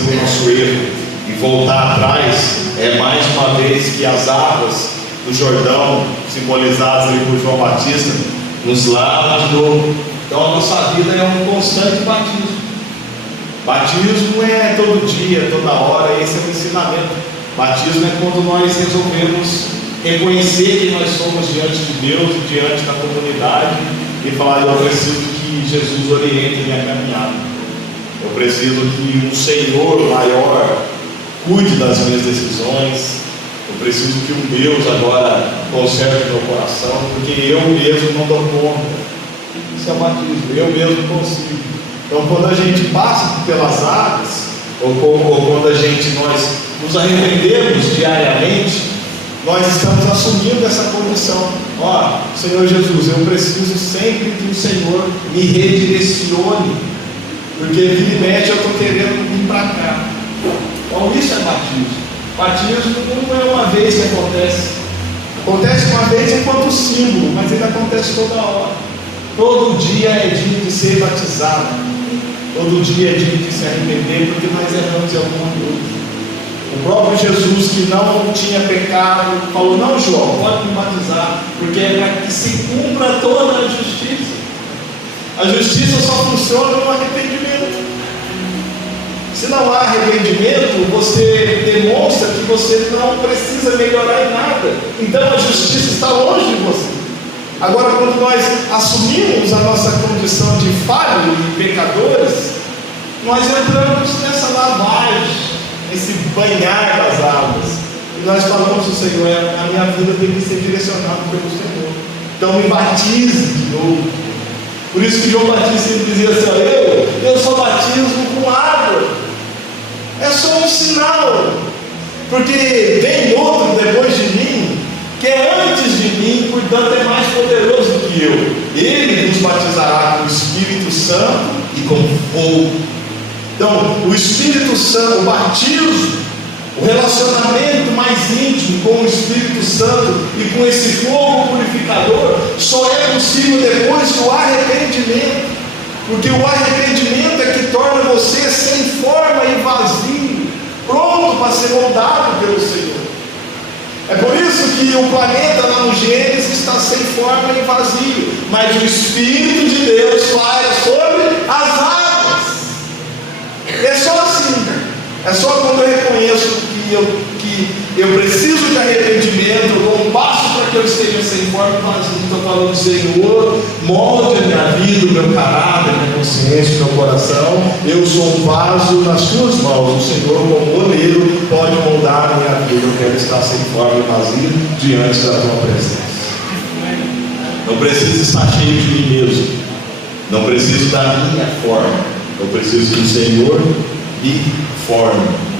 reconhecer o nosso erro e voltar atrás, é mais uma vez que as águas do Jordão, simbolizadas ali por João Batista, nos lavam de novo. Então a nossa vida é um constante batismo. Batismo é todo dia, toda hora, esse é o ensinamento. Batismo é quando nós resolvemos reconhecer quem nós somos diante de Deus e diante da comunidade e falar: eu preciso que Jesus oriente minha caminhada, eu preciso que um Senhor maior cuide das minhas decisões, eu preciso que um Deus agora conserte meu coração, porque eu mesmo não dou conta. Isso é batismo, eu mesmo consigo. Então quando a gente passa pelas águas, ou quando nós nos arrependemos diariamente, nós estamos assumindo essa condição. Ó, Senhor Jesus, eu preciso sempre que o Senhor me redirecione, porque vira e mexe eu estou querendo vir para cá. Então isso é batismo. Batismo não é uma vez que acontece. Acontece uma vez enquanto símbolo, mas ele acontece toda hora. Todo dia é dia de ser batizado. Todo dia é dia de se arrepender, porque nós erramos em alguma coisa. O próprio Jesus, que não tinha pecado, falou: não, João, pode me batizar, porque é para que se cumpra toda a justiça. A justiça só funciona no arrependimento. Se não há arrependimento, você demonstra que você não precisa melhorar em nada. Então a justiça está longe de você. Agora, quando nós assumimos a nossa condição de falho e pecadores, nós entramos nessa lavagem, esse banhar das águas, e nós falamos ao Senhor: a minha vida tem que ser direcionada pelo Senhor, então me batize de novo. Por isso que João Batista dizia assim: eu só batismo com água. É só um sinal, porque vem outro depois de mim, que é antes de mim, portanto é mais poderoso do que eu. Ele nos batizará com o Espírito Santo e com fogo. Então, o Espírito Santo, o batismo, o relacionamento mais íntimo com o Espírito Santo e com esse fogo purificador, só é possível depois do arrependimento, porque o arrependimento é que torna você sem forma e vazio, pronto para ser moldado pelo Senhor. É por isso que o planeta lá no Gênesis está sem forma e vazio, mas o Espírito de Deus paira sobre as águas. É só assim. É só quando eu reconheço que eu preciso de arrependimento, eu dou um passo para que eu esteja sem forma e vazio. Estou falando: Senhor, molde a minha vida, o meu caráter, a minha consciência, o meu coração. Eu sou um vaso nas tuas mãos. O Senhor, como oleiro, pode moldar a minha vida. Eu quero estar sem forma e vazio diante da tua presença. Não preciso estar cheio de mim mesmo, não preciso da minha forma, eu preciso que o Senhor me forme.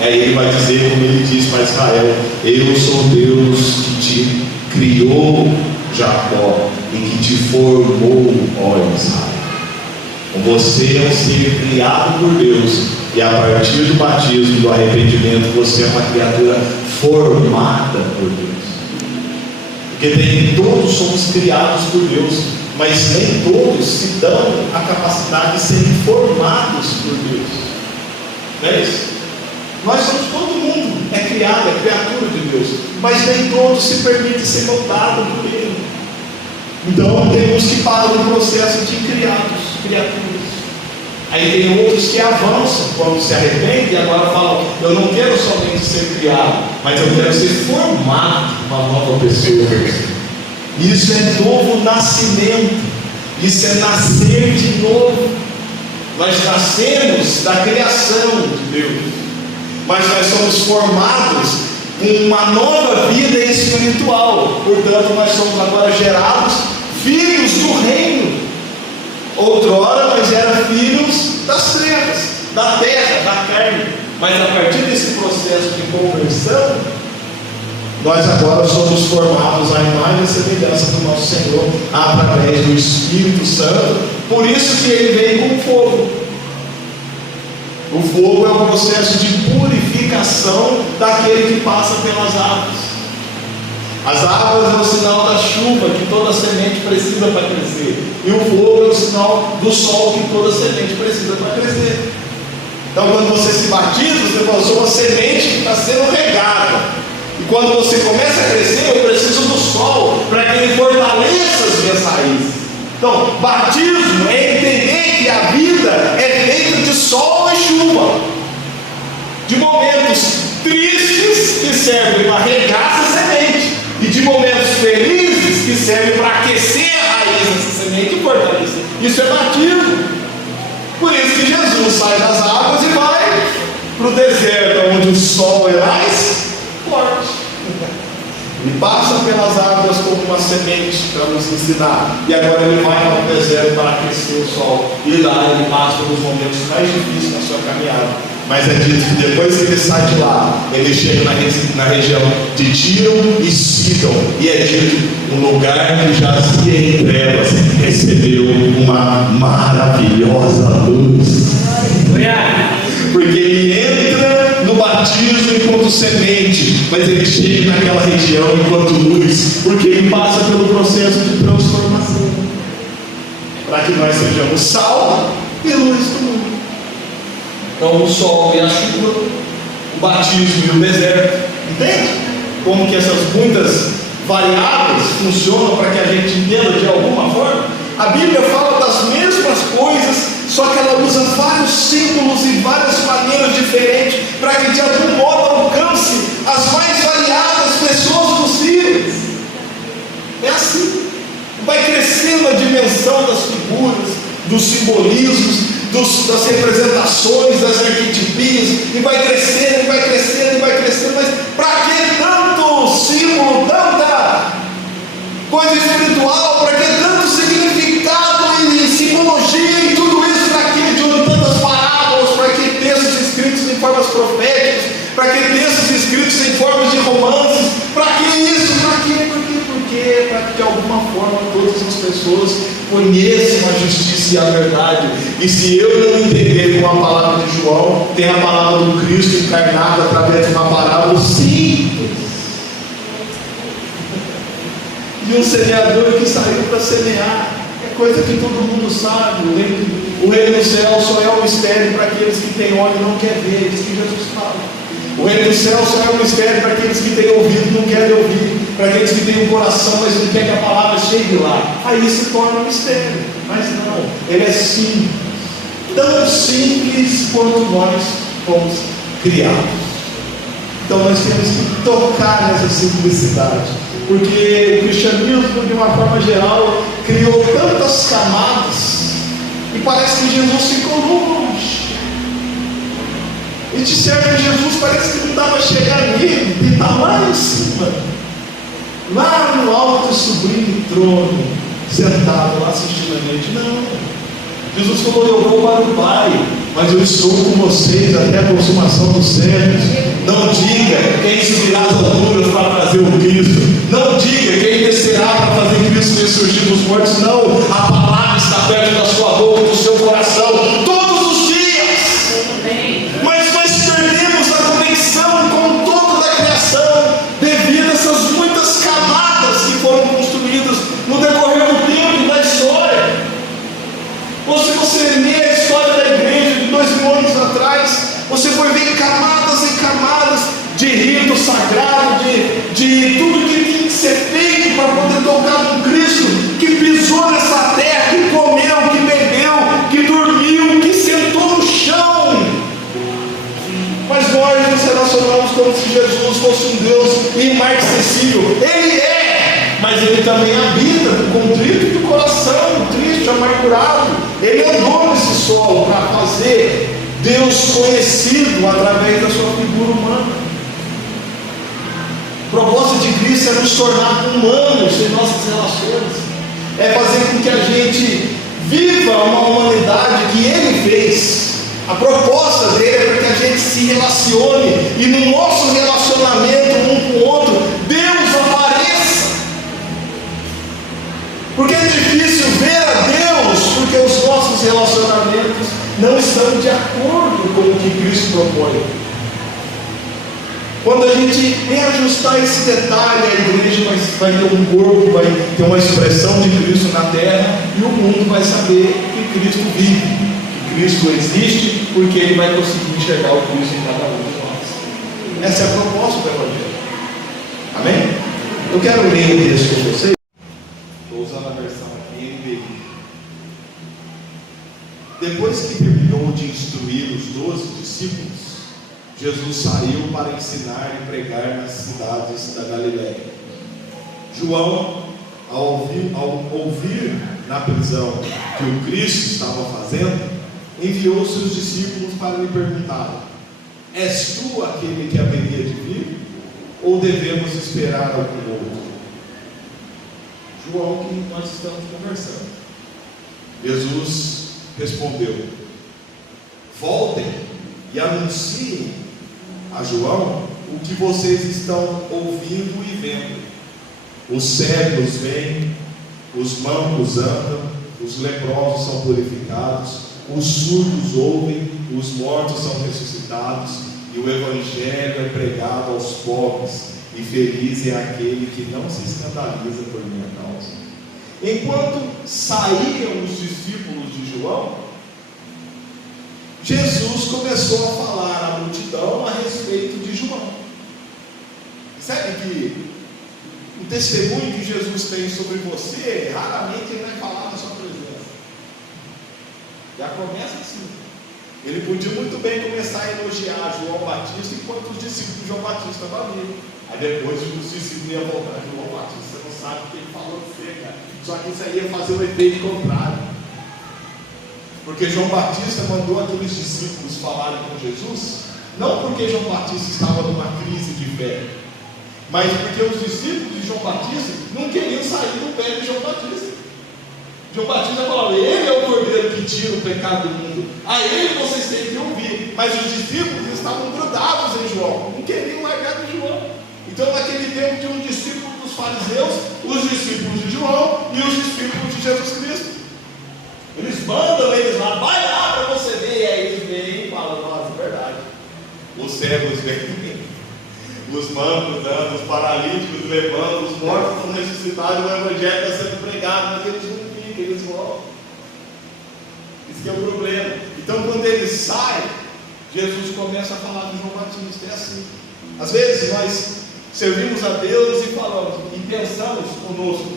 Aí ele vai dizer, como ele diz para Israel: eu sou Deus que te criou, Jacó, e que te formou, ó Israel. Você é um ser criado por Deus, e a partir do batismo, do arrependimento, você é uma criatura formada por Deus. Porque todos somos criados por Deus, mas nem todos se dão a capacidade de serem formados por Deus. Não é isso? Nós somos, todo mundo é criado, é criatura de Deus, mas nem todos se permitem ser moldados por Ele. Então temos que parar no processo de criaturas. Aí tem outros que avançam quando se arrependem e agora falam: eu não quero somente ser criado, mas eu quero ser formado uma nova pessoa. Isso é novo nascimento, isso é nascer de novo. Nós nascemos da criação de Deus, mas nós somos formados com uma nova vida espiritual. Portanto, nós somos agora gerados filhos do reino. Outrora nós éramos filhos das trevas, da terra, da carne, mas a partir desse processo de conversão, nós agora somos formados à imagem e semelhança do nosso Senhor através do Espírito Santo. Por isso que ele vem com fogo. O fogo é um processo de purificação daquele que passa pelas águas. As águas é o sinal da chuva que toda semente precisa para crescer, e o fogo é o sinal do sol que toda semente precisa para crescer. Então, quando você se batiza, você fala, eu sou uma semente que está sendo regada. E quando você começa a crescer, eu preciso do sol para que ele fortaleça as minhas raízes. Então, batismo é entender que a vida é feita de sol e chuva, de momentos tristes que servem para regar essa semente, e de momentos felizes que servem para aquecer a raiz dessa semente e fortalecer. Isso é batismo. Por isso que Jesus sai das águas e vai para o deserto, onde o sol é mais forte. Ele passa pelas águas como uma semente para nos ensinar, e agora ele vai para o deserto para aquecer o sol, e lá ele passa pelos momentos mais difíceis na sua caminhada. Mas é dito que depois que ele sai de lá, ele chega na região de Tiro e Sidom, e é dito um lugar que jazia em trevas recebeu uma maravilhosa luz, porque ele entra no batismo enquanto semente, mas ele chega naquela região enquanto luz, porque ele passa pelo processo de transformação, para que nós sejamos sal e luz do mundo. Então, o sol e a chuva, o batismo e o deserto, entende? Como que essas muitas variáveis funcionam para que a gente entenda de alguma forma? A Bíblia fala das mesmas coisas, só que ela usa vários símbolos e várias maneiras diferentes para que de algum modo alcance as mais variadas pessoas possíveis. É assim, vai crescendo a dimensão das figuras, dos simbolismos, das representações, das arquetipias, e vai crescendo, e vai crescendo, e vai crescendo. Mas para que tanto símbolo, tanta coisa espiritual, para que tanto significado e simbologia e tudo isso? Para que de tantas parábolas, para que textos escritos em formas proféticas, para que textos escritos em formas de romances? Para que isso? Para quê? Para que de alguma forma todas as pessoas conheçam a justiça e a verdade. E se eu não entender com a palavra de João, tem a palavra do Cristo encarnado através de uma parábola simples. E um semeador que saiu para semear, é coisa que todo mundo sabe. O reino do céu só é um mistério para aqueles que têm olho e não querem ver, diz que Jesus fala. O reino do céu só é um mistério para aqueles que têm ouvido e não querem ouvir, para aqueles que têm um coração, mas não querem que a palavra chegue lá. Aí se torna um mistério. Mas não, ele é simples, tão simples quanto nós fomos criados. Então nós temos que tocar nessa simplicidade, porque o cristianismo, de uma forma geral, criou tantas camadas, e parece que Jesus ficou longe. E de certo Jesus parece que não dava a chegar nele, ele está lá em cima, lá no alto e sublime trono, sentado lá assistindo a gente. Não, Jesus falou: eu vou para o Pai, mas eu estou com vocês até a consumação dos séculos. Não diga quem subirá às alturas para trazer o Cristo, não diga quem descerá para fazer Cristo ressurgir dos mortos. Não, a palavra está perto da sua boca, do seu coração, todos os dias. Mas nós perdemos a conexão com toda a criação devido a essas muitas camadas que foram construídas no decorrer do tempo e da história. Ou se você lê a história da igreja de 2000 anos atrás, você vai ver camadas e camadas de rito sagrado, de tudo que tinha que ser feito para poder tocar com Cristo, que pisou nessa terra, que comeu, que bebeu, que dormiu, que sentou no chão. Mas nós nos relacionamos como se Jesus fosse um Deus inacessível. Ele é, mas ele também habita no contrito do coração, triste, amargurado. Ele andou nesse solo para fazer Deus conhecido através da sua figura humana. O propósito de Cristo é nos tornar humanos em nossas relações, é fazer com que a gente viva uma humanidade que Ele fez. A proposta dele é para que a gente se relacione, e no nosso relacionamento um com o outro, Deus apareça. Porque é difícil ver a Deus, porque os nossos relacionamentos não estão de acordo com o que Cristo propõe. Quando a gente reajustar esse detalhe, a igreja vai ter um corpo, vai ter uma expressão de Cristo na terra, e o mundo vai saber que Cristo vive, que Cristo existe, porque ele vai conseguir enxergar o Cristo em cada um de nós. Essa é a proposta do Evangelho. Amém? Eu quero ler um texto com vocês. Estou usando a versão aqui NVI. Depois que terminou de instruir os 12 discípulos, Jesus saiu para ensinar e pregar nas cidades da Galileia. João, ao ouvir na prisão que o Cristo estava fazendo, enviou seus discípulos para lhe perguntar: és tu aquele que haveria de vir? Ou devemos esperar algum outro? João, que nós estamos conversando. Jesus respondeu: voltem e anunciem a João o que vocês estão ouvindo e vendo. Os cegos veem, os mancos andam, os leprosos são purificados, os surdos ouvem, os mortos são ressuscitados, e o Evangelho é pregado aos pobres, e feliz é aquele que não se escandaliza por minha causa. Enquanto saíam os discípulos de João, Jesus começou a falar à multidão a respeito de João. Sabe que o testemunho que Jesus tem sobre você, raramente ele vai falar na sua presença. Já começa assim. Ele podia muito bem começar a elogiar João Batista enquanto os discípulos de João Batista estavam ali. Aí depois os discípulos iam voltar: João Batista, você não sabe o que ele falou de você, cara. Só que isso aí ia fazer o efeito contrário. Porque João Batista mandou aqueles discípulos falarem com Jesus, não porque João Batista estava numa crise de fé, mas porque os discípulos de João Batista não queriam sair do pé de João Batista. João Batista falava: ele é o cordeiro que tira o pecado do mundo, a ele vocês têm que ouvir. Mas os discípulos estavam grudados em João, não queriam largar de João. Então naquele tempo tinha um discípulo dos fariseus, os discípulos de João e os discípulos de Jesus Cristo. Eles mandam eles lá: vai lá para você ver. E aí eles vêm e falam: nossa, é verdade, os cegos vêm, os mancos andam, os paralíticos levando, os mortos são ressuscitados, o Evangelho está sendo pregado, mas eles não ficam, eles voltam. Isso que é o problema. Então quando eles saem, Jesus começa a falar de João Batista. É assim. Às vezes nós servimos a Deus e falamos e pensamos conosco: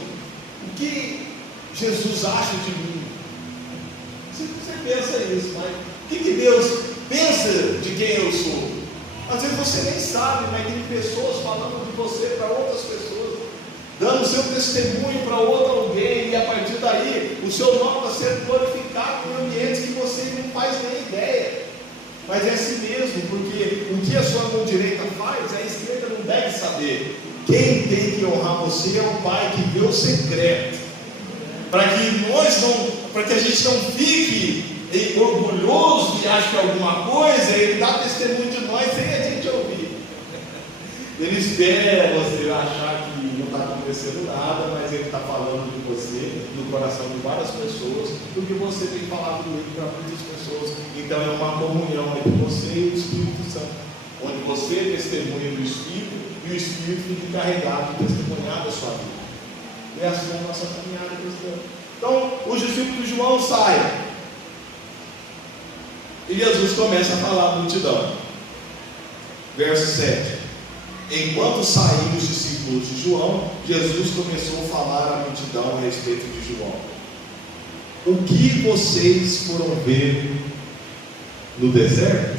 o que Jesus acha de mim? Você pensa isso, mas o que Deus pensa de quem eu sou? Às vezes você nem sabe, mas tem pessoas falando de você para outras pessoas, dando seu testemunho para outro alguém, e a partir daí o seu nome está sendo glorificado em ambientes que você não faz nem ideia. Mas é assim mesmo, porque o que a sua mão direita faz, a esquerda não deve saber. Quem tem que honrar você é o Pai que vê o secreto, para que a gente não fique orgulhoso e ache que alguma coisa, ele dá testemunho de nós sem a gente ouvir. Ele espera você achar que não está acontecendo nada, mas ele está falando de você, no coração de várias pessoas, porque você tem falado dele para muitas pessoas. Então é uma comunhão entre você e o Espírito Santo, onde você testemunha do Espírito e o Espírito fica encarregado de testemunhar da sua vida. É assim a nossa caminhada cristã. Então, os discípulos de João saem e Jesus começa a falar à multidão. Verso 7. Enquanto saíam os discípulos de João, Jesus começou a falar à multidão a respeito de João. O que vocês foram ver no deserto?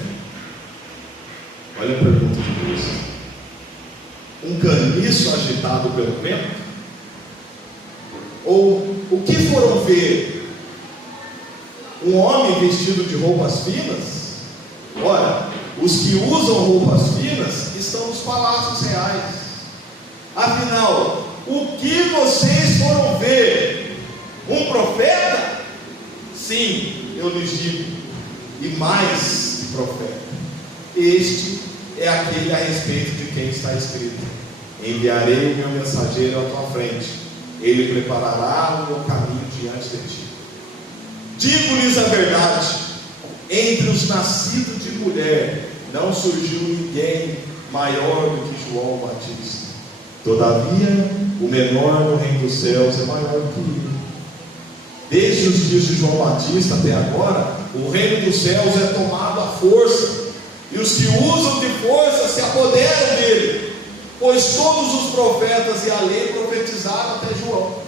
Olha a pergunta de Deus. Um caniço agitado pelo vento? Ou o que foram ver? Um homem vestido de roupas finas? Ora, os que usam roupas finas estão nos palácios reais. Afinal, o que vocês foram ver? Um profeta? Sim, eu lhes digo, e mais que profeta. Este é aquele a respeito de quem está escrito: enviarei o meu mensageiro à tua frente, ele preparará o meu caminho diante de ti. Digo-lhes a verdade: entre os nascidos de mulher não surgiu ninguém maior do que João Batista. Todavia, o menor no reino dos céus é maior que ele. Desde os dias de João Batista até agora, o reino dos céus é tomado à força, e os que usam de força se apoderam dele, pois todos os profetas e a lei profetizaram até João.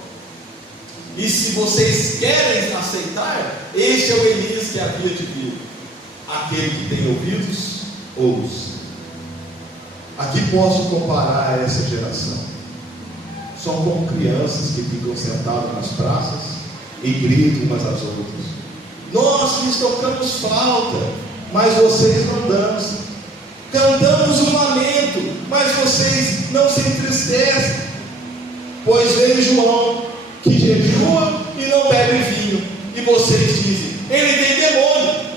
E se vocês querem aceitar, este é o Elias que havia de vir. Aquele que tem ouvidos, ouça. Aqui posso comparar a essa geração. São como crianças que ficam sentadas nas praças e gritam umas às outras: nós lhes tocamos flauta, mas vocês não dançam. Cantamos um lamento, mas vocês não se entristecem. Pois veio João, que jejua e não bebe vinho, e vocês dizem: ele tem demônio.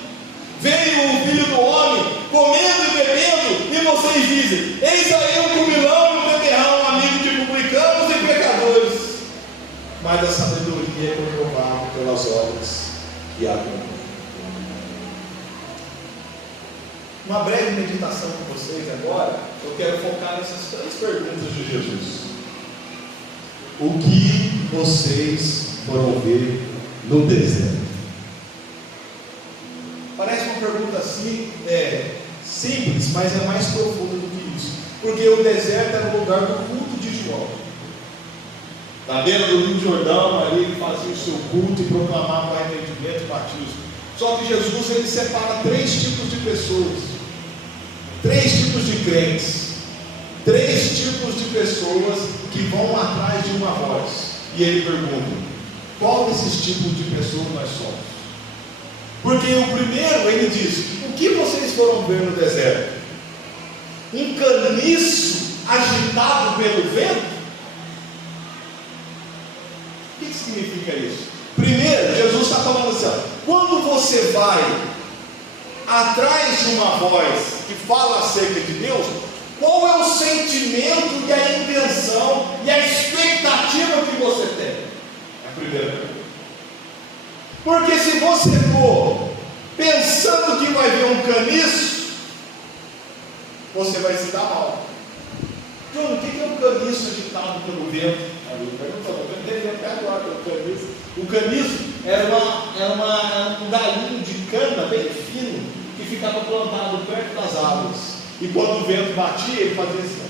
Veio o Filho do Homem, comendo e bebendo, e vocês dizem: eis aí um comilão e um beberrão, amigo de publicanos e pecadores. Mas a sabedoria é comprovada pelas obras que há com. Uma breve meditação com vocês agora. Eu quero focar nessas 3 perguntas de Jesus. O que vocês foram ver no deserto? Parece uma pergunta assim, simples, mas é mais profunda do que isso. Porque o deserto era o lugar do culto de João. Na beira do Rio Jordão, ali ele fazia o seu culto e proclamava o arrependimento e batismo. Só que Jesus, ele separa 3 tipos de pessoas, 3 tipos de crentes, 3 tipos de pessoas que vão atrás de uma voz. E ele pergunta: qual desses tipos de pessoas nós somos? Porque o primeiro, ele diz: o que vocês foram ver no deserto? Um caniço agitado pelo vento? O que significa isso? Primeiro, Jesus está falando assim: quando você vai atrás de uma voz que fala acerca de Deus, qual é o sentimento e a intenção e a expectativa que você tem? É a primeira pergunta. Porque se você for pensando que vai ver um caniço, você vai se dar mal. João, o que é um caniço agitado pelo vento? Eu entendi até agora o caniço. O caniço era um galinho de cana bem fino que ficava plantado perto das árvores. E quando o vento batia, ele fazia assim.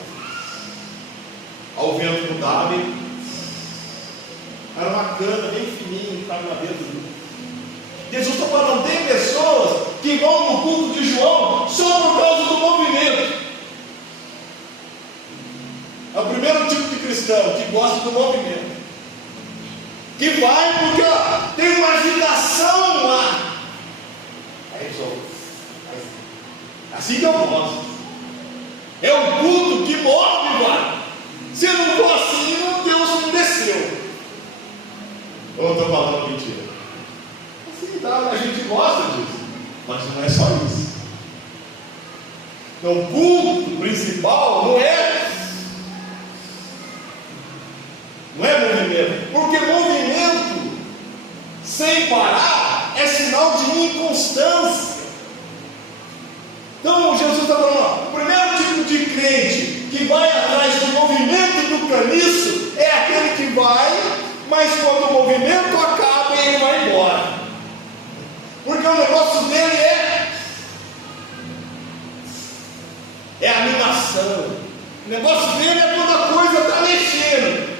Ao vento mudava, era uma cana bem fininha que estava na beira do rio. Jesus está falando: tem pessoas que vão no culto de João só por causa do movimento. É o primeiro tipo de cristão que gosta do movimento, que vai porque tem uma agitação lá. Aí assim que eu gosto. É um culto que move, mano. Se não for assim, Deus não desceu. Eu não estou falando mentira. Assim tá, a gente gosta disso, mas não é só isso. Então o culto principal não é movimento, porque movimento sem parar é sinal de inconstância. Então Jesus está falando: o primeiro tipo de crente que vai atrás do movimento do caniço é aquele que vai, mas quando o movimento acaba, ele vai embora, porque o negócio dele é animação. O negócio dele é quando a coisa está mexendo.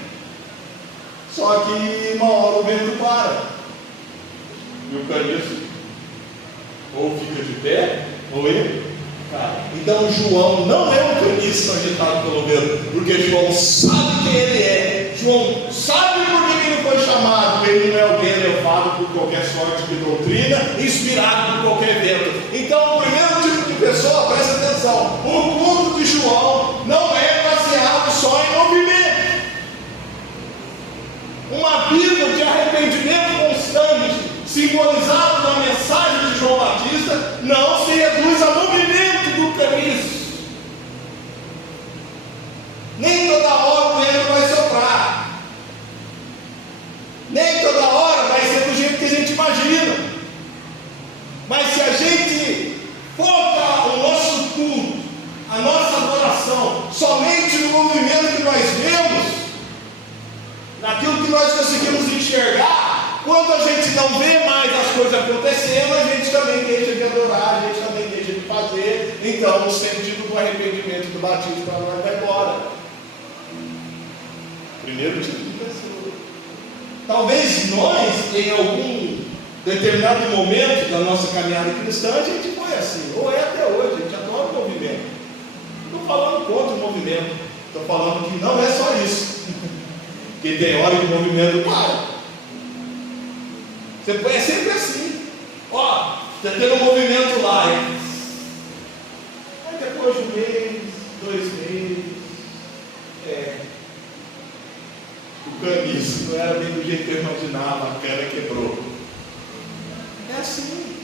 Só que uma hora o vento para e o caniço ou fica de pé ou ele cai. Então João não é um caniço agitado pelo vento, porque João sabe quem ele é. João sabe por que ele foi chamado. Ele não é alguém levado por qualquer sorte de doutrina, inspirado por qualquer vento. Então o primeiro tipo de pessoa, presta atenção, o culto de João não é baseado só em movimento. Uma vida de arrependimento constante, simbolizado na mensagem de João Batista, não se reduz a movimento do caniço. Nem toda hora o vento vai soprar, nem toda hora vai ser do jeito que a gente imagina. Mas se a gente foca o nosso culto, a nossa adoração, somente no movimento que nós vemos, naquilo que nós conseguimos enxergar, quando a gente Então o sentido do arrependimento do batismo para nós vai embora. Primeiro tipo de pessoa. Talvez nós, em algum determinado momento da nossa caminhada cristã, a gente foi assim, ou é até hoje, a gente adora o movimento. Não estou falando contra o movimento, estou falando que não é só isso. Que tem hora que o movimento para. É sempre assim. Ó, você tem um movimento lá, hein? Aí depois de um mês, 2 meses, o caniço não era bem do jeito que eu imaginava, a cana quebrou. É assim.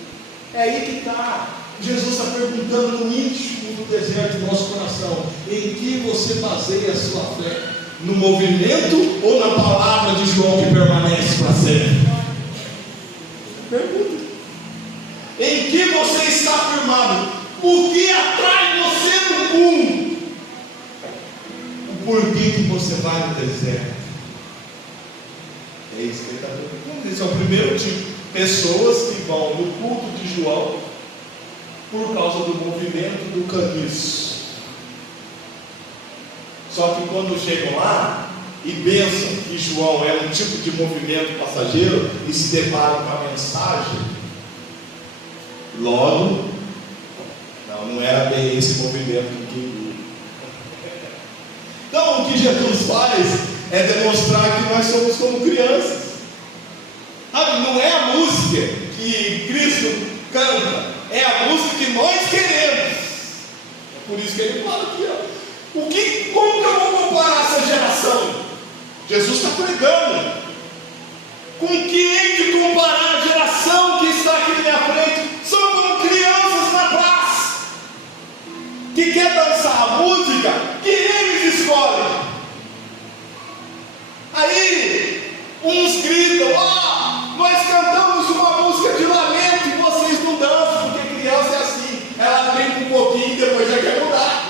É aí que está. Jesus está perguntando no íntimo do deserto do nosso coração: em que você baseia a sua fé? No movimento ou na palavra de João que permanece para sempre? Pergunta. Em que você está firmado? O que atrai você no mundo? O porquê que você vai no deserto? É isso que ele está perguntando. Esse é o primeiro tipo. Pessoas que vão no culto de João por causa do movimento do caniço. Só que quando chegam lá e pensam que João é um tipo de movimento passageiro e se deparam com a mensagem, logo, não era bem esse movimento que... Então o que Jesus faz é demonstrar que nós somos como crianças. Sabe, não é a música que Cristo canta, é a música que nós queremos. É por isso que ele fala aqui, ó. Como que eu vou comparar essa geração? Jesus está pregando. Com que hei de comparar a geração que está aqui na minha frente? São como crianças na praça, que quer dançar a música que eles escolhem. Aí uns gritam: nós cantamos uma música de lamento e vocês não dançam, porque criança é assim, ela brinca um pouquinho e depois já quer mudar.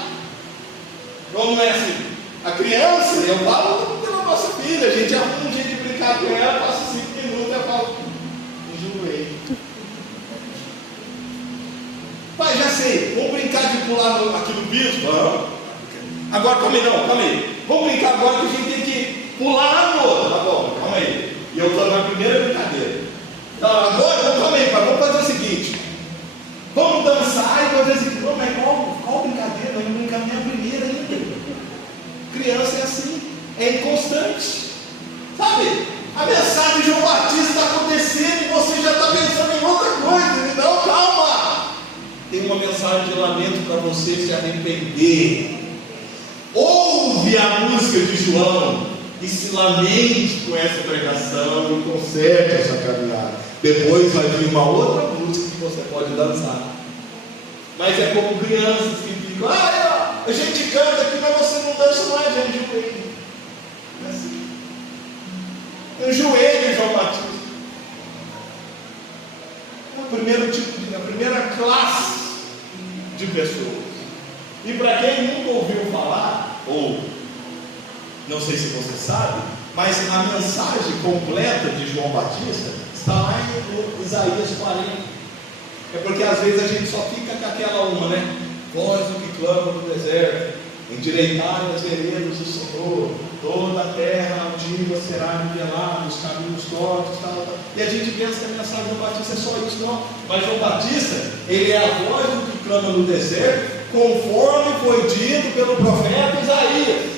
Ou não é assim? A criança, eu falo pela nossa filha, a gente arruma um jeito de brincar com ela, passa 5 minutos e eu falo: enjoei. Pai, já sei, vamos brincar de pular aqui no piso? Vamos. Agora, calma aí. Vamos brincar agora que a gente tem que pular no outro. Tá bom, calma aí. E eu estou na primeira brincadeira. Então, agora, calma aí, pai, vamos fazer o seguinte: vamos dançar e fazer o seguinte. Não, mas qual brincadeira? Eu não brincar nem a primeira ainda. Criança é assim, é inconstante. Sabe? A mensagem de João Batista está acontecendo e você já está pensando em outra coisa. Então, calma. Tem uma mensagem de lamento para você se arrepender. Ouve a música de João e se lamente com essa pregação e conserte essa caminhada. Depois vai vir uma outra música que você pode dançar. Mas é como crianças que ficam: a gente canta aqui, mas você não dança mais, já enjoei. Não é assim. Eu enjoei de João Batista. A primeira classe de pessoas. E para quem nunca ouviu falar, ou não sei se você sabe, mas a mensagem completa de João Batista está lá em Isaías 40. É porque às vezes a gente só fica com aquela uma, né? Voz do que clama no deserto, endireitai as veredas do Senhor, toda a terra altiva será nivelada, os caminhos tortos, tal. E a gente pensa que a mensagem do Batista é só isso, não. Mas João Batista, ele é a voz do que clama no deserto, conforme foi dito pelo profeta Isaías.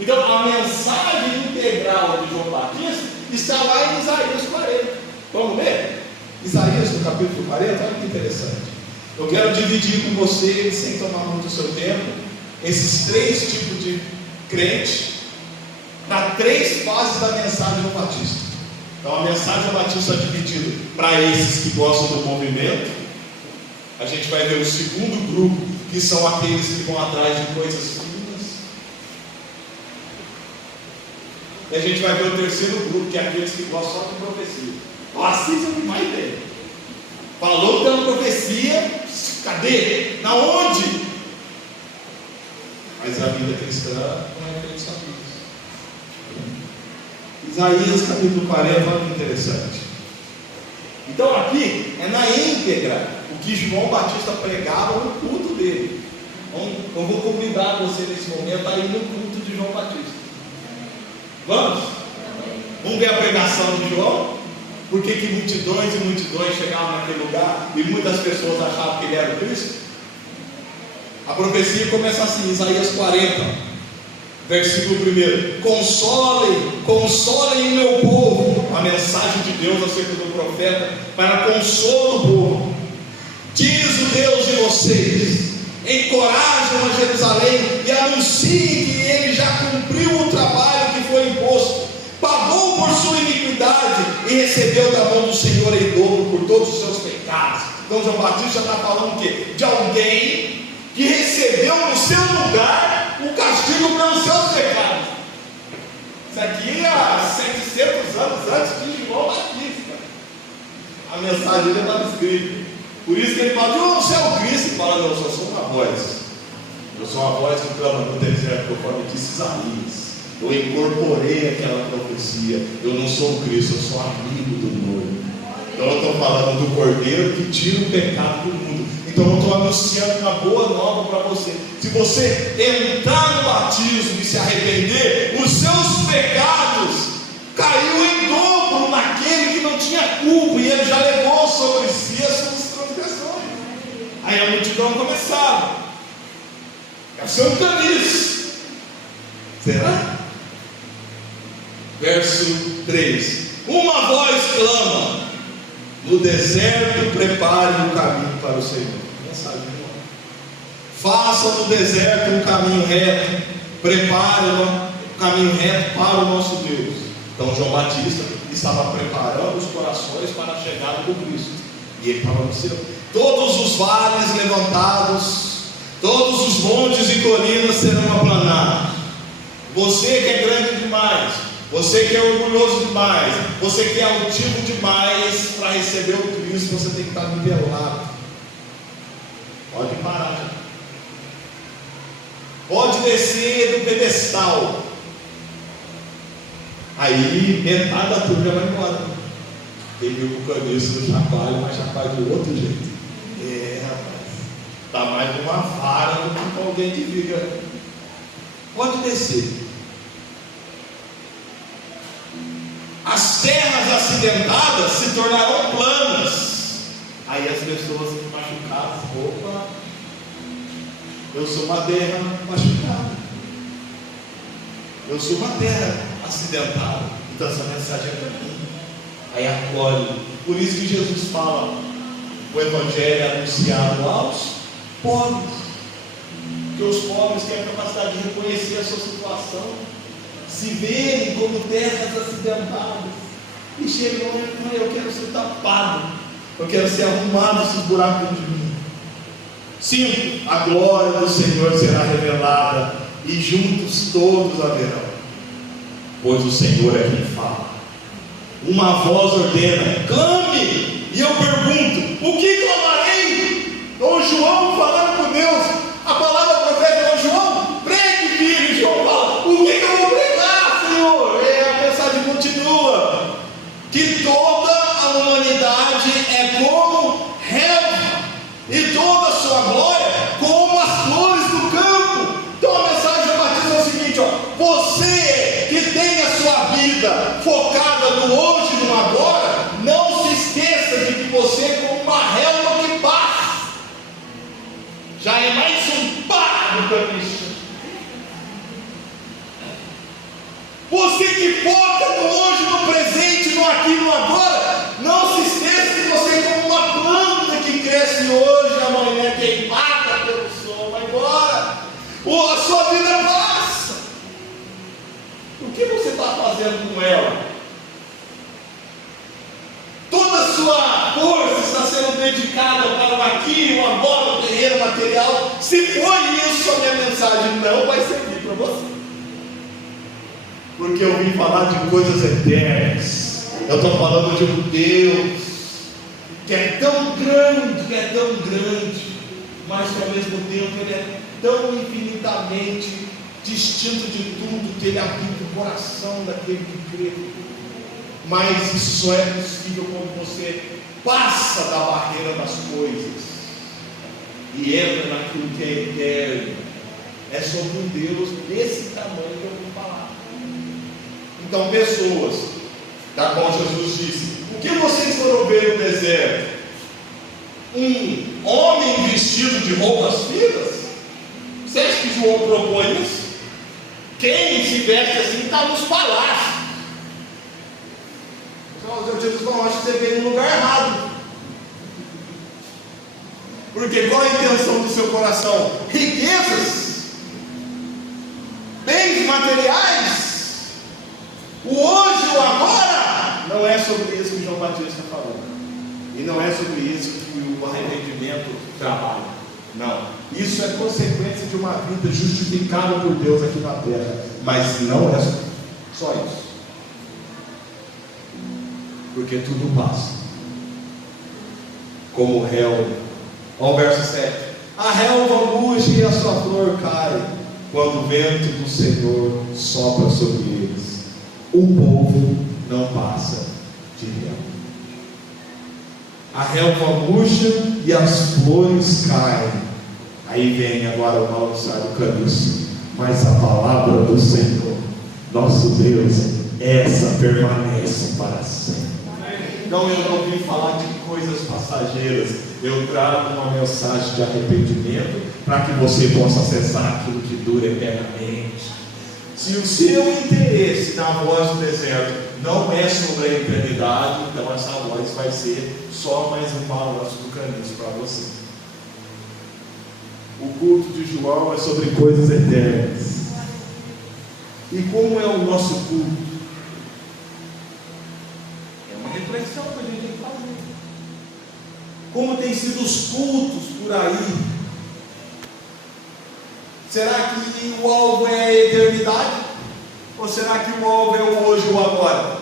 Então a mensagem integral de João Batista está lá em Isaías 40. Vamos ler? Isaías no capítulo 40, olha que interessante. Eu quero dividir com você, sem tomar muito do seu tempo, esses 3 tipos de crente, para 3 fases da mensagem do Batista. Então a mensagem do Batista está dividida para esses que gostam do movimento. A gente vai ver o segundo grupo, que são aqueles que vão atrás de coisas finas. E a gente vai ver o terceiro grupo, que é aqueles que gostam só de profecia. Nossa, isso é o que mais tem. Falou que tem uma profecia, cadê? Na onde? Mas a vida cristã não é feita só isso. Isaías capítulo 40, olha que interessante. Então aqui é na íntegra o que João Batista pregava no culto dele. Então, eu vou convidar você nesse momento a ir no culto de João Batista. Vamos? Vamos ver a pregação de João? Por que multidões e multidões chegavam naquele lugar e muitas pessoas achavam que ele era o Cristo? A profecia começa assim, Isaías 40, versículo 1: consolem o meu povo. A mensagem de Deus acerca do profeta para consolo do povo. Diz o Deus de vocês: encorajam a Jerusalém e anunciem que ele já cumpriu o trabalho que foi imposto, pagou por sua iniquidade e recebeu da mão do Senhor em dobro por todos os seus pecados. Então João Batista está falando o quê? De alguém que recebeu no seu lugar o castigo pelos seus pecados. Isso aqui há 700 anos antes de João Batista. A mensagem dele estava escrita. Por isso que ele fala: João, você é o Cristo. Ele fala: não, eu só sou uma voz. Eu sou uma voz que clama no deserto, conforme disse Isaías. Eu incorporei aquela profecia. Eu não sou o Cristo, eu sou amigo do noivo. Então eu estou falando do Cordeiro que tira o pecado do mundo. Então eu estou anunciando uma boa nova para você. Se você entrar no batismo e se arrepender, os seus pecados caiu em dobro naquele que não tinha culpa, e ele já levou sobre si as suas transgressões. Aí a multidão começava. Deve ser um caniço. Será? Verso 3: uma voz clama: no deserto prepare o caminho para o Senhor. Mensagem de João. Faça no deserto um caminho reto, prepare o caminho reto para o nosso Deus. Então João Batista estava preparando os corações para a chegada do Cristo. E ele estava no céu. Todos os vales levantados, todos os montes e colinas serão aplanados. Você que é grande demais, você que é orgulhoso demais, você que é altivo demais para receber o Cristo, você tem que estar nivelado. Pode parar. Pode descer do pedestal. Aí metade da turma vai embora. Quem viu o caniço no chacoalho, mas chacoalha de outro jeito. Rapaz, está mais uma vara do que com alguém que fica. Pode descer. As terras acidentadas se tornarão planas. Aí as pessoas machucadas: opa, eu sou uma terra machucada, eu sou uma terra acidentada, então essa mensagem é para mim. Aí acolhe. Por isso que Jesus fala: o Evangelho é anunciado aos pobres, porque os pobres têm a capacidade de reconhecer a sua situação, se verem como terras acidentadas, e chegam e falam: eu quero ser tapado, eu quero ser arrumado esses buracos de mim. 5. A glória do Senhor será revelada, e juntos todos a verão, pois o Senhor é quem fala. Uma voz ordena: clame. E eu pergunto: o que clamarei? Ou João falando com Deus, a palavra profética: João, pregue, filho. João fala: o que eu vou pregar, Senhor? E a mensagem continua: que toda a humanidade é como relva, e toda a sua glória como as flores do campo. Então a mensagem do batismo é o seguinte: você que tem a sua vida focada no hoje e no agora, não se esqueça de que você é como uma relva que passa. Já é mais um par do caminho. Você que foca no hoje, no presente, no aqui e no agora, não se esqueça que você é como uma planta que cresce hoje, amanhã é queimada pelo sol, vai embora. A sua vida passa. O que você está fazendo com ela? Toda a sua força está sendo dedicada para o aqui e o agora, o terreno material. Se for isso, a minha mensagem não vai servir para você. Porque eu vim falar de coisas eternas. Eu estou falando de um Deus que é tão grande, mas que ao mesmo tempo Ele é tão infinitamente distinto de tudo, que Ele habita o coração daquele que crê. Mas isso só é possível quando você passa da barreira das coisas e entra naquilo que é eterno. É sobre um Deus desse tamanho que eu vou falar. Então, pessoas da qual Jesus disse: o que vocês foram ver no deserto? Um homem vestido de roupas finas? Você acha que João propõe isso? Quem se veste assim está nos palácios. Jesus falou: acho que você veio no lugar errado. Porque qual a intenção do seu coração? Riquezas, bens materiais, o hoje ou agora. Não é sobre isso que João Batista está falando. E não é sobre isso que o arrependimento trabalha. Não. Isso é consequência de uma vida justificada por Deus aqui na terra. Mas não é só isso. Porque tudo passa. Como o relva. Olha o verso 7. A relva murcha e a sua flor cai quando o vento do Senhor sopra sobre eles. O povo não passa de relva. A relva murcha e as flores caem. Aí vem agora o mal sai do caniço. Mas a palavra do Senhor, nosso Deus, essa permanece para sempre. Então eu não vim falar de coisas passageiras. Eu trago uma mensagem de arrependimento para que você possa acessar aquilo que dura eternamente. Se o seu interesse na voz do deserto não é sobre a eternidade, então essa voz vai ser só mais um balanço do caniço para você. O culto de João é sobre coisas eternas. E como é o nosso culto? É uma reflexão que a gente tem que fazer. Como tem sido os cultos por aí? Será que o alvo é a eternidade? Ou será que o alvo é o hoje ou agora?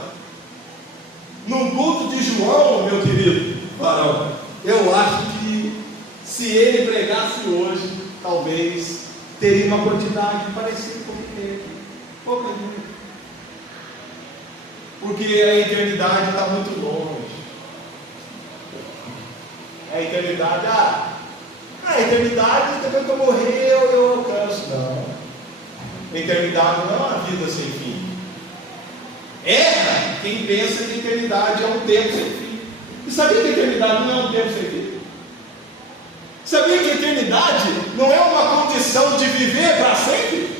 No culto de João, meu querido varão, eu acho que se ele pregasse hoje, talvez teria uma quantidade parecida com ele. Pouca gente. Porque a eternidade está muito longe. A eternidade, a eternidade, depois que eu morrer, eu alcanço. Não. A eternidade não é uma vida sem fim. Erra quem pensa que a eternidade é um tempo sem fim. E sabia que a eternidade não é um tempo sem fim? Sabia que a eternidade não é uma condição de viver para sempre?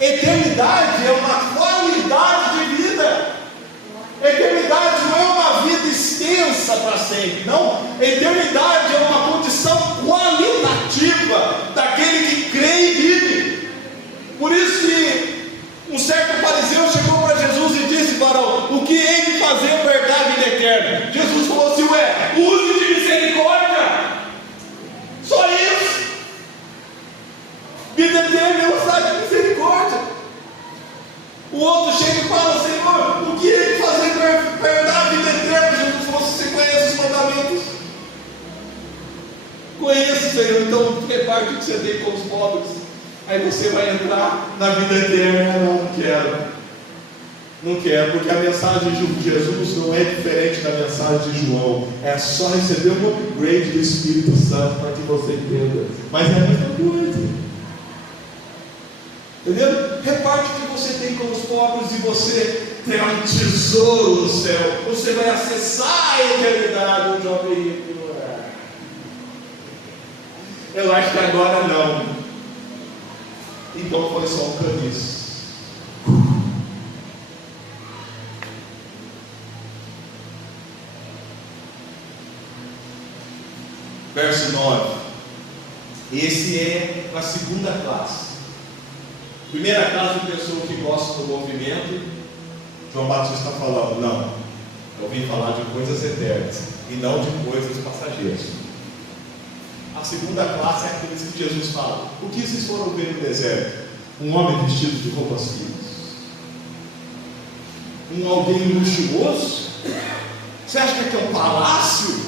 Eternidade é uma qualidade de vida. Eternidade não é uma vida extensa para sempre, não. Eternidade é uma condição qualitativa daquele que crê e vive. Por isso que um certo fariseu chegou para Jesus e disse: varão, o que hei de fazer para herdar a vida eterna? Jesus falou assim: ué, use de misericórdia. Só isso. Vida eterna é usar de misericórdia. O outro chega e fala: Senhor, o que hei de fazer para herdar a vida eterna? Jesus falou: você conhece os mandamentos? Conheço, Senhor, então prepare o que você tem com os pobres. Aí você vai entrar na vida eterna. Não quero. Não quero, porque a mensagem de Jesus não é diferente da mensagem de João. É só receber um upgrade do Espírito Santo para que você entenda. Mas é a mesma coisa. Entendeu? Reparte o que você tem com os pobres e você terá um tesouro no céu. Você vai acessar a eternidade onde eu haveria que morar. Eu acho que agora não. Então foi só um caniço. Verso 9. Esse é a segunda classe. Primeira classe de pessoa que gosta do movimento. João Batista está falando: não, eu vim falar de coisas eternas e não de coisas passageiras. A segunda classe é aqueles que Jesus fala: o que vocês foram ver no deserto? Um homem vestido de roupas finas? Um alguém luxuoso? Você acha que aqui é um palácio?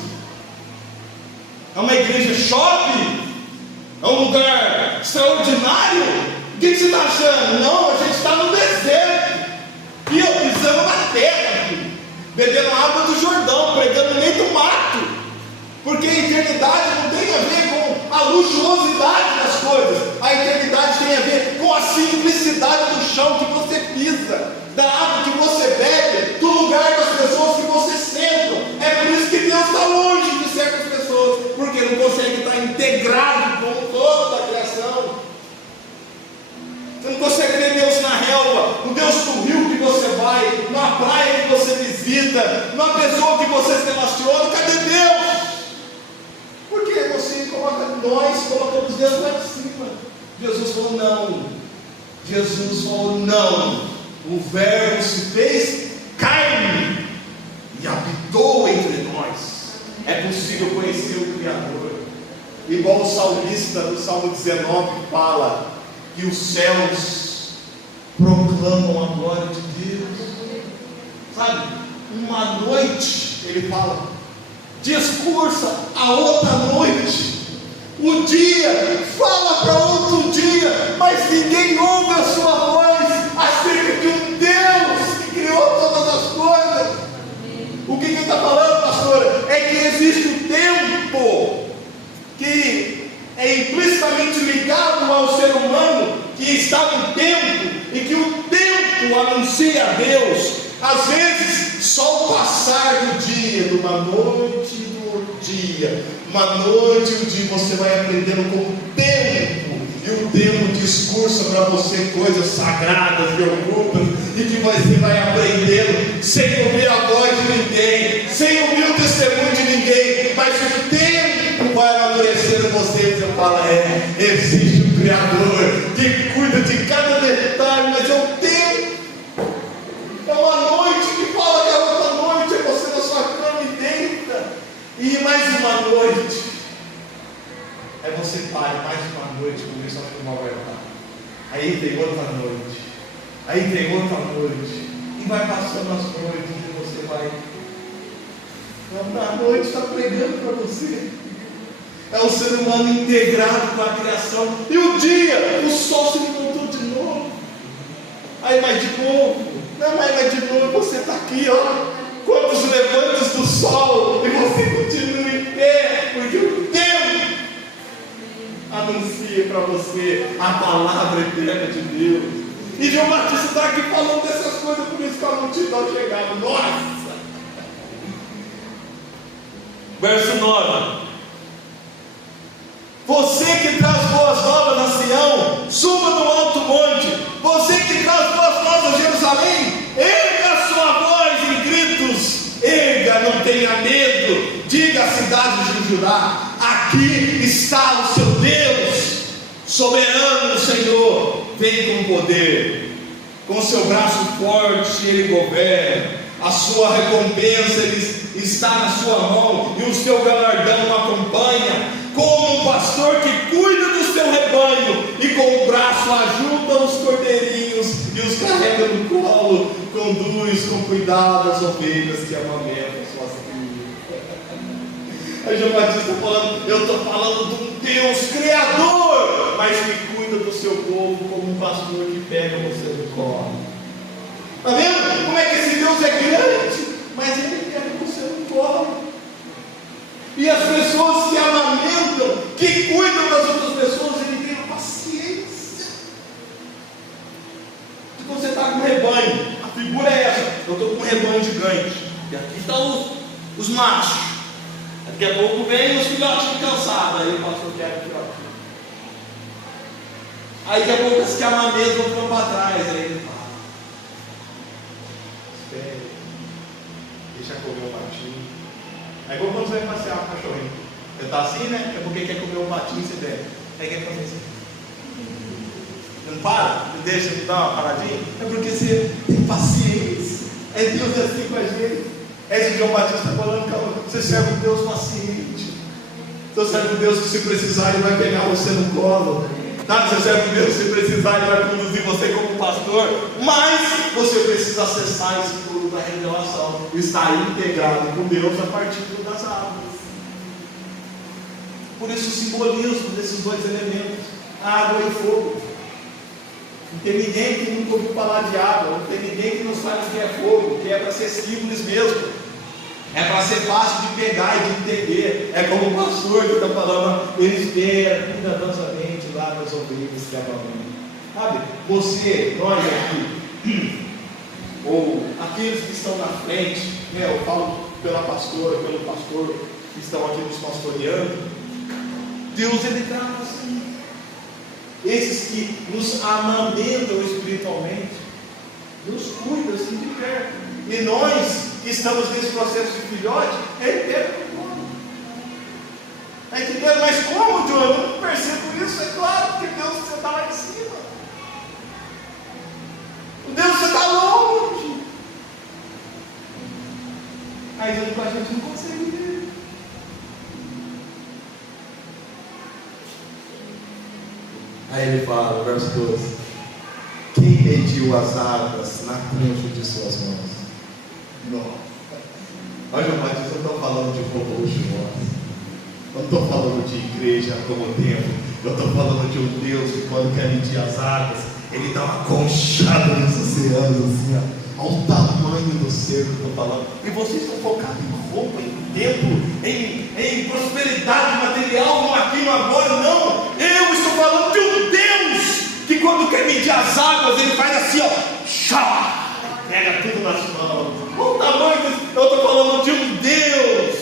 É uma igreja shopping? É um lugar extraordinário? O que você está achando? Não, a gente está no deserto. E eu pisando na terra, bebendo água do Jordão, pregando no meio do mato. Porque a eternidade não tem a ver com a luxuosidade das coisas, a eternidade tem a ver com a simplicidade do chão que você pisa, da água que você bebe, do lugar das pessoas que você senta. É por isso que Deus está longe de certas pessoas, porque não consegue estar integrado com toda a criação. Você não consegue ver Deus na relva, o Deus do rio que você vai, na praia que você visita, na pessoa que você se relaciona. Cadê Deus? Porque você nós colocamos Deus lá em cima. Jesus falou não. Jesus falou não. O Verbo se fez carne e habitou entre nós. É possível conhecer o Criador. Igual o salmista no Salmo 19 fala que os céus proclamam a glória de Deus. Sabe? Uma noite, ele fala, discursa a outra noite. O dia fala para outro dia, mas ninguém ouve a sua voz acerca de um Deus que criou todas as coisas. O que ele está falando, pastora? É que existe o tempo que é implicitamente ligado ao ser humano, que está no tempo, e que o tempo anuncia a Deus. Às vezes, só o passar do dia, de uma noite do dia, uma noite e um dia, você vai aprendendo com o tempo, e o tempo discursa para você coisas sagradas e ocultas, e que você vai aprendendo sem ouvir a voz de ninguém, sem ouvir o testemunho de ninguém, mas o tempo vai amadurecendo você, e você fala, existe um Criador que cuida de cada detalhe, mas é o tempo. É uma noite que fala que a outra noite é você na sua cama e deita, e mais uma noite é você para mais uma noite começa a fumar verdade. Aí tem outra noite, aí tem outra noite, e vai passando as noites e você vai. A noite está pregando para você. É o ser humano integrado com a criação. E o dia, o sol se levantou de novo. Aí vai de novo. Não, mas vai de novo. Você está aqui, ó. Quantos levantes do sol. E você continua em pé. Porque o tempo anuncia para você a palavra eterna de Deus. E João Batista está aqui falando dessas coisas. Por isso que a multidão chegava. Nossa! Verso 9. Você que traz boas novas a Sião, suba no alto monte. Você que traz boas novas a Jerusalém, erga a sua voz em gritos. Erga, não tenha medo. Diga à cidade de Judá: aqui está o seu Deus, soberano Senhor, vem com poder. Com seu braço forte ele governa. A sua recompensa está na sua mão, e o seu galardão o acompanha. Como um pastor que cuida do seu rebanho, e com o braço ajuda os cordeirinhos e os carrega no colo, conduz com cuidado as ovelhas que amamentam suas crias. Aí João Batista está falando, eu estou falando de um Deus criador, mas que cuida do seu povo como um pastor que pega você no colo. Está vendo como é que esse Deus é grande? Mas ele pega você no colo. E as pessoas que amamentam, que cuidam das outras pessoas, ele tem paciência. Então você está com um rebanho, a figura é essa: eu estou com um rebanho gigante, e aqui estão os machos. Daqui a pouco vem os filhotinhos cansados. Aí o pastor quer filhotinho. Aí daqui a pouco os que amamentam vão para trás. Aí ele fala: espere, deixa comer o patinho. É como quando você vai passear com o cachorrinho. Você está assim, né? É porque quer comer um patinho e você deve. Aí quer fazer assim. Não para? Não deixa de dar uma paradinha? É porque você tem paciência. É Deus assim com a gente. É isso que João Batista está falando, calma. Você serve um Deus paciente. Você serve um Deus que, se precisar, ele vai pegar você no colo. Tá? Você serve um Deus que, se precisar, ele vai conduzir você como pastor. Mas você precisa acessar esse tudo da revelação, estar integrado com Deus a partir das árvores. Por isso o simbolismo desses dois elementos, água e fogo. Não tem ninguém que nunca ouviu falar de água, não tem ninguém que não sabe o que é fogo, que é para ser simples mesmo. É para ser fácil de pegar e de entender. É como o pastor que está falando, ele espera cuidadosamente lá nas ovelhas que abandonam. Sabe? Você, nós aqui, ou aqueles que estão na frente, né? Eu falo pela pastora, pelo pastor que estão aqui nos pastoreando. Deus, ele trata assim. Esses que nos amamentam espiritualmente, Deus cuida assim de perto. E nós que estamos nesse processo de filhote, Ele pega o nome. Está entendendo? Mas como, João? Eu não percebo isso. É claro, porque Deus, você está lá em cima. Deus, você está longe. Aí a gente não consegue ver. Aí ele fala, verso 12: quem mediu as águas na concha de suas mãos? Não. Olha, mas eu não estou falando de robô chimoso. Eu não estou falando de igreja como templo. Eu estou falando de um Deus que, quando quer medir as águas, Ele dá uma conchada nos oceanos, assim, ó, ao tamanho do ser que eu estou falando. E vocês estão focados em roupa, em templo, em prosperidade material, no aqui, no agora. Não, eu estou falando de um Deus que, quando quer medir as águas, Ele faz assim, ó, chá, pega tudo nas mãos. O tamanho eu estou falando de um Deus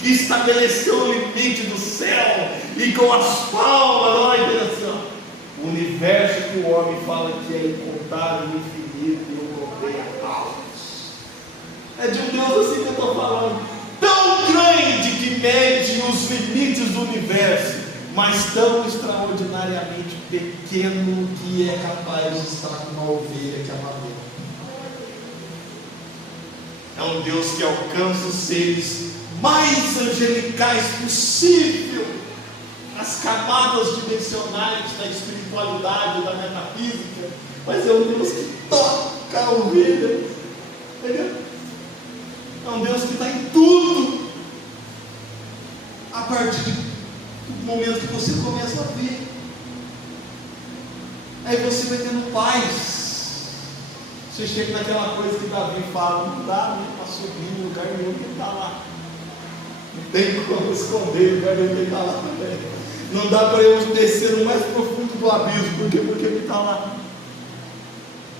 que estabeleceu o limite do céu e com as palmas, olha assim, ó, o universo que o homem fala que é incontável, infinito, e eu contei a palmas. É de um Deus assim que eu estou falando, tão grande que mede os limites do universo, mas tão extraordinariamente pequeno que é capaz de estar com uma ovelha que amadeira. É um Deus que alcança os seres mais angelicais possível, as camadas dimensionais da espiritualidade, da metafísica, mas é um Deus que toca a ovelha, entendeu? É um Deus que está em tudo. A partir do momento que você começa a ver, aí você vai tendo paz. Você chega naquela coisa que Davi fala, não dá nem para subir em lugar nenhum que está lá. Não tem como esconder o lugar nenhum que está lá também. Não dá para eu descer no mais profundo do abismo, porque ele está lá.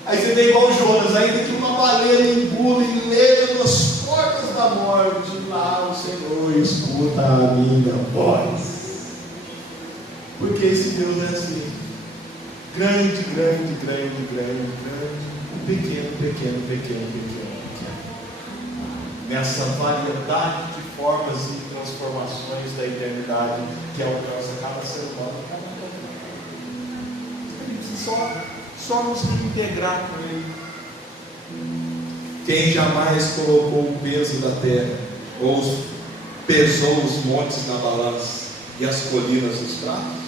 Aí você tem igual Jonas, ainda que uma baleia engula e leve nas portas da morte, lá o Senhor escuta a minha voz. Porque esse Deus é assim, grande, grande, grande, grande, grande, pequeno. Nessa variedade de formas e transformações da eternidade que alcança cada ser humano, cada um. A gente só nos reintegrar com Ele. Quem jamais colocou o peso da terra, ou pesou os montes na balança e as colinas nos pratos?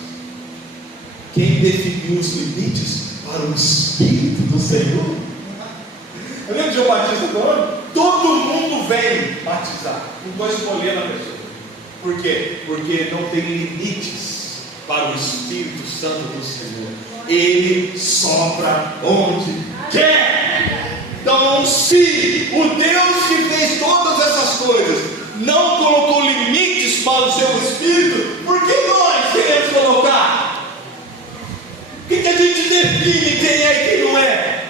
Quem definiu os limites para o Espírito do Senhor? Eu lembro de João Batista falando, todo mundo vem batizar, não estou escolhendo a pessoa. Por quê? Porque não tem limites para o Espírito Santo do Senhor. Ele sopra onde quer. Então, se o Deus que fez todas essas coisas não colocou limites para o seu Espírito, por que nós queremos colocar? O que a gente define quem é e quem não é?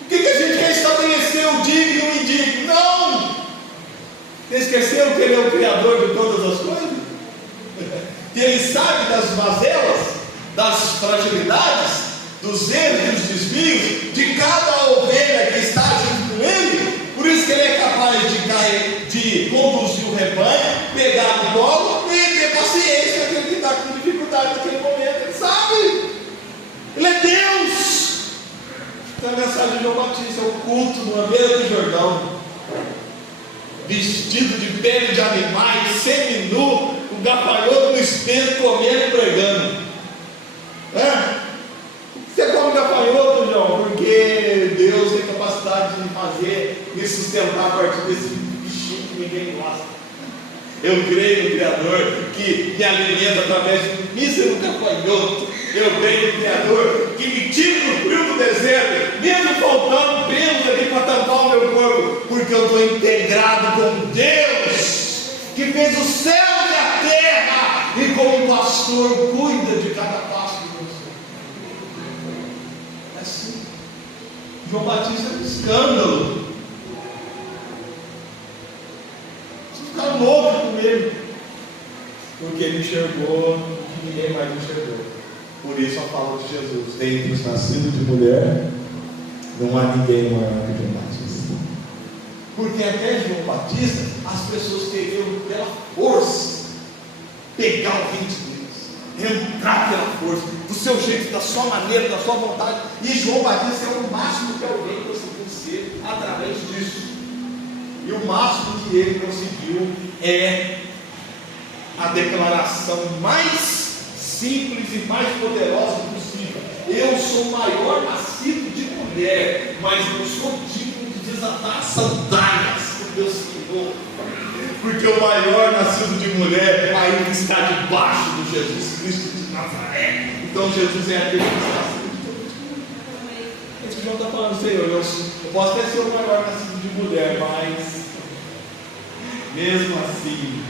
O que a gente quer estabelecer o digno e o indigno? Não! Você esqueceu que Ele é o Criador de todas as coisas? Que Ele sabe das mazelas, das fragilidades, dos erros e dos desvios de cada ovelha que está junto com Ele. Por isso que Ele é capaz de conduzir o rebanho, pegar no colo e ter paciência com aquele que está com dificuldade naquele momento. Ele sabe! Ele é Deus! Então a mensagem de João Batista é o culto numa beira do Jordão, vestido de pele de animais, seminu, com gafanhoto no espelho, comendo e pregando. Você come gafanhoto, João, porque Deus tem capacidade de fazer, me sustentar a partir desse bichinho que ninguém gosta. Eu creio no Criador, que que me alimenta através de um mísero gafanhoto. Eu venho do Criador que me tira do frio do deserto, mesmo faltando pelos aqui para tampar o meu corpo, porque eu estou integrado com Deus, que fez o céu e a terra, e como pastor cuida de cada passo de você. É assim. João Batista é um escândalo. Vocês ficaram loucos com ele, porque ele enxergou o que ninguém mais enxergou. Por isso a fala de Jesus: dentre os nascidos de mulher, não há ninguém maior que João Batista. Porque até João Batista, as pessoas queriam pela força pegar o reino de Deus, entrar pela força, do seu jeito, da sua maneira, da sua vontade. E João Batista é o máximo que alguém conseguiu ser através disso. E o máximo que ele conseguiu é a declaração mais simples e mais poderosa possível: eu sou o maior nascido de mulher, mas não sou digno de desatar as sandálias do meu Senhor, porque o maior nascido de mulher ainda está debaixo de Jesus Cristo de Nazaré. Então Jesus é aquele que está nascido de mulher. Esse João está falando: Senhor, eu posso até ser o maior nascido de mulher, mas mesmo assim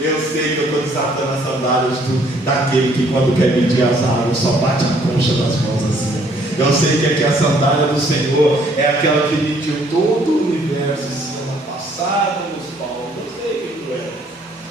eu sei que eu estou desatando as sandálias daquele que, quando quer medir as águas, só bate a concha das mãos assim. Eu sei que aqui a sandália do Senhor é aquela que mediu todo o universo semana passada nos palmos. Eu sei que não é.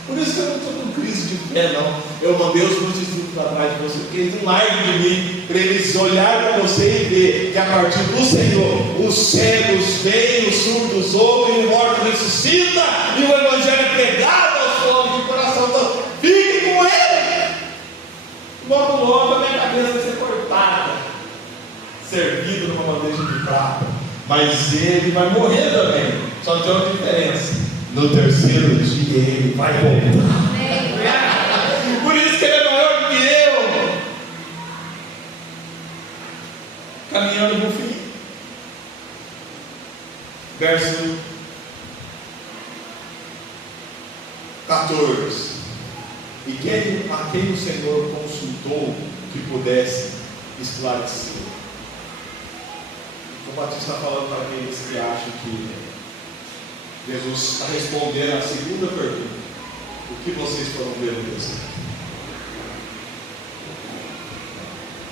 Por isso que eu não estou com crise de fé, não. Eu mandei os meus discípulos para trás de você, porque eles não largam de mim, para eles olharem para você e ver que a partir do Senhor os cegos veem, os surdos ouvem, o morto ressuscita, e o Evangelho é pregado aos povos de coração. Então, fiquem com ele. Logo, logo a minha cabeça vai ser cortada, servido numa bandeja de prata, mas ele vai morrer também. Só tem uma diferença: no terceiro dia ele vai voltar. Por isso que ele é maior que eu. Caminhando no fim. Verso 14. E a quem o Senhor consultou que pudesse esclarecer. O Batista está falando para aqueles que acham que Jesus está respondendo a segunda pergunta: o que vocês foram ver no deserto?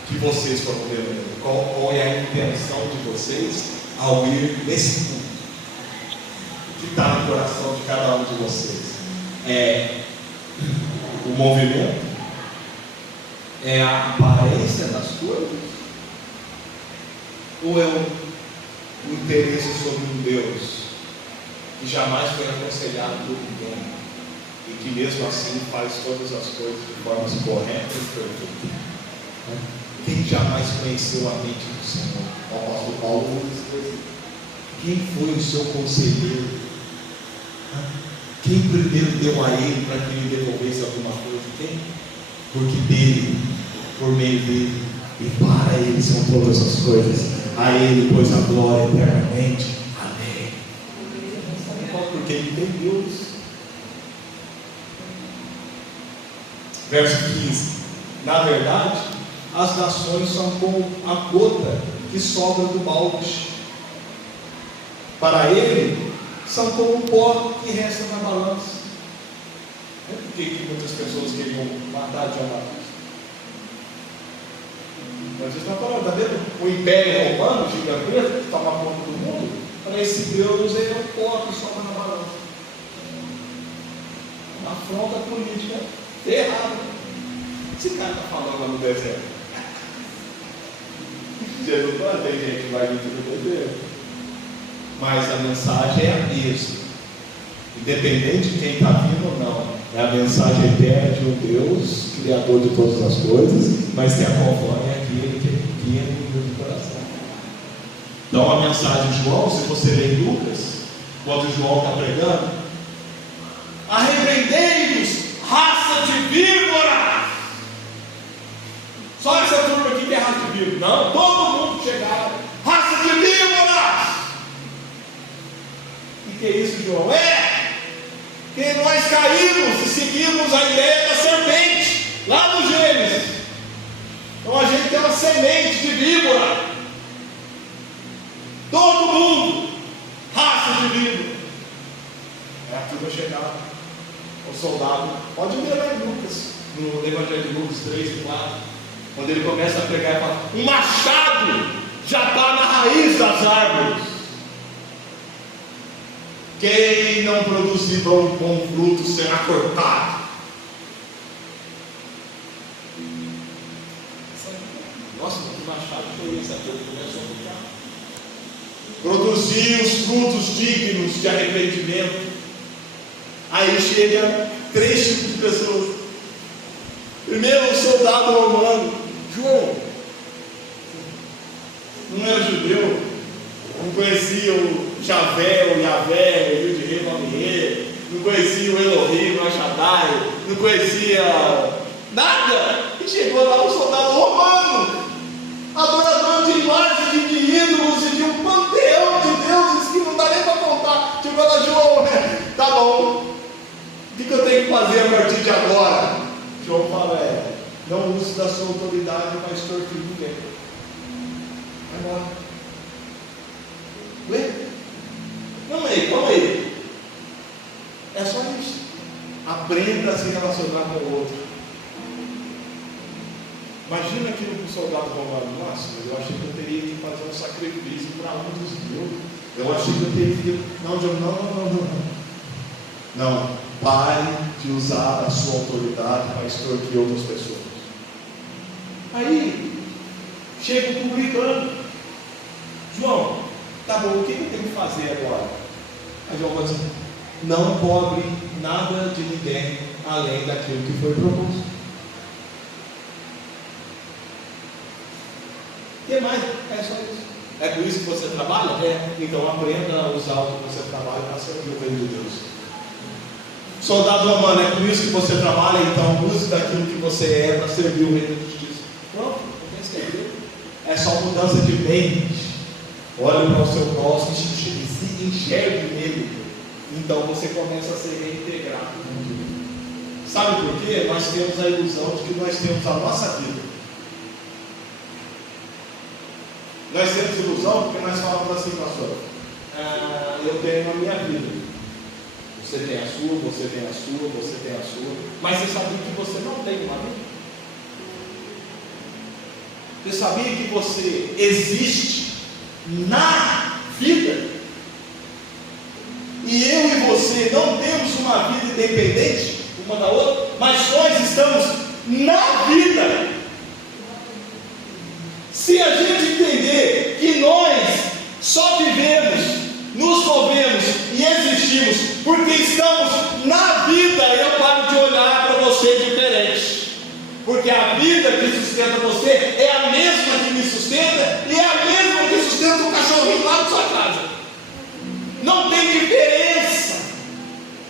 O que vocês foram ver no deserto? Qual é a intenção de vocês ao ir nesse mundo? O que está no coração de cada um de vocês? É o movimento? É a aparência das coisas? Ou é o interesse sobre um Deus que jamais foi aconselhado por ninguém, e que mesmo assim faz todas as coisas de formas corretas e perfeitas? Quem jamais conheceu a mente do Senhor? O apóstolo Paulo diz: quem foi o seu conselheiro? Quem primeiro deu a ele para que ele devolvesse alguma coisa? Quem? Porque dele, por meio dele e para ele são todas as coisas. A ele, pois, a glória eternamente. Amém. Porque ele tem Deus. Verso 15. Na verdade, as nações são como a gota que sobra do balde. Para ele, são como um pó que resta na balança. Por que muitas pessoas queriam matar João Batista? Mas você está falando, está vendo? O Império Romano, gigantesco, que toma conta do mundo, para esse Deus ele é um pó que sobra na balança. Uma afronta política errada. Esse cara está falando lá no deserto. Jesus não tem gente que vai vir no deserto. Mas a mensagem é a mesma. Independente de quem está vindo ou não. É a mensagem eterna de um Deus, Criador de todas as coisas, mas que acompanha aquele que é pequeno e humilde de coração. Então a mensagem de João, se você ler Lucas, quando João está pregando: arrependei-vos, raça de víbora. Só essa turma aqui que é raça de víbora. Não, todo mundo chegava: raça de víbora. O que é isso, João? É que nós caímos e seguimos a ideia da serpente. semente de víbora. Todo mundo, raça de víbora. É a turma chegar, o soldado, pode ler lá em Lucas, no Evangelho de Lucas 3 e 4, quando ele começa a pregar e fala: um machado já está na raiz das árvores. Quem não produzir bom fruto será cortado. Nossa, que machado foi esse? Aquele começou a ficar. Produzir os frutos dignos de arrependimento. Aí chega 3 tipos de pessoas. Primeiro, o soldado romano. João não era judeu, não conhecia o Javé, o Yavé, o Rio de Rei, não conhecia o Elohim, o Shaddai, não conhecia nada. E chegou lá um soldado romano, adorador de imagens, de ídolos e de um panteão de deuses que não dá nem para contar. Chegou lá: João, tá bom, o que eu tenho que fazer a partir de agora? João fala: não use da sua autoridade para extorquir ninguém. Vai embora. Lê? Calma aí. É só isso. Aprenda a se relacionar com o outro. Imagina aquilo que o soldado romano: nossa, mas eu achei que eu teria que fazer um sacrifício para um dos deuses. Eu achei que eu teria que. Não. Pare de usar a sua autoridade para extorquir outras pessoas. Aí chega o publicano: João, tá bom, o que eu tenho que fazer agora? Aí João vai dizer: não cobre nada de ninguém além daquilo que foi proposto. O que mais? É só isso. É por isso que você trabalha? Então aprenda a usar o que você trabalha para servir o reino de Deus. Soldado romano, é por isso que você trabalha, então use daquilo que você é para servir o reino de justiça. Pronto, não tem segredo. É só mudança de mente. Olhe para o seu próximo e se enxergue nele. Então você começa a ser reintegrado. Sabe por quê? Nós temos a ilusão de que nós temos a nossa vida. Nós temos ilusão porque nós falamos assim: pastor, eu tenho a minha vida. Você tem a sua, você tem a sua, você tem a sua. Mas você sabia que você não tem uma vida? Você sabia que você existe na vida? E eu e você não temos uma vida independente uma da outra, mas nós estamos na vida. Se a gente entender que nós só vivemos, nos movemos e existimos porque estamos na vida, eu paro de olhar para você diferente, porque a vida que sustenta você é a mesma que me sustenta e é a mesma que sustenta o cachorrinho lá da sua casa. Não tem diferença,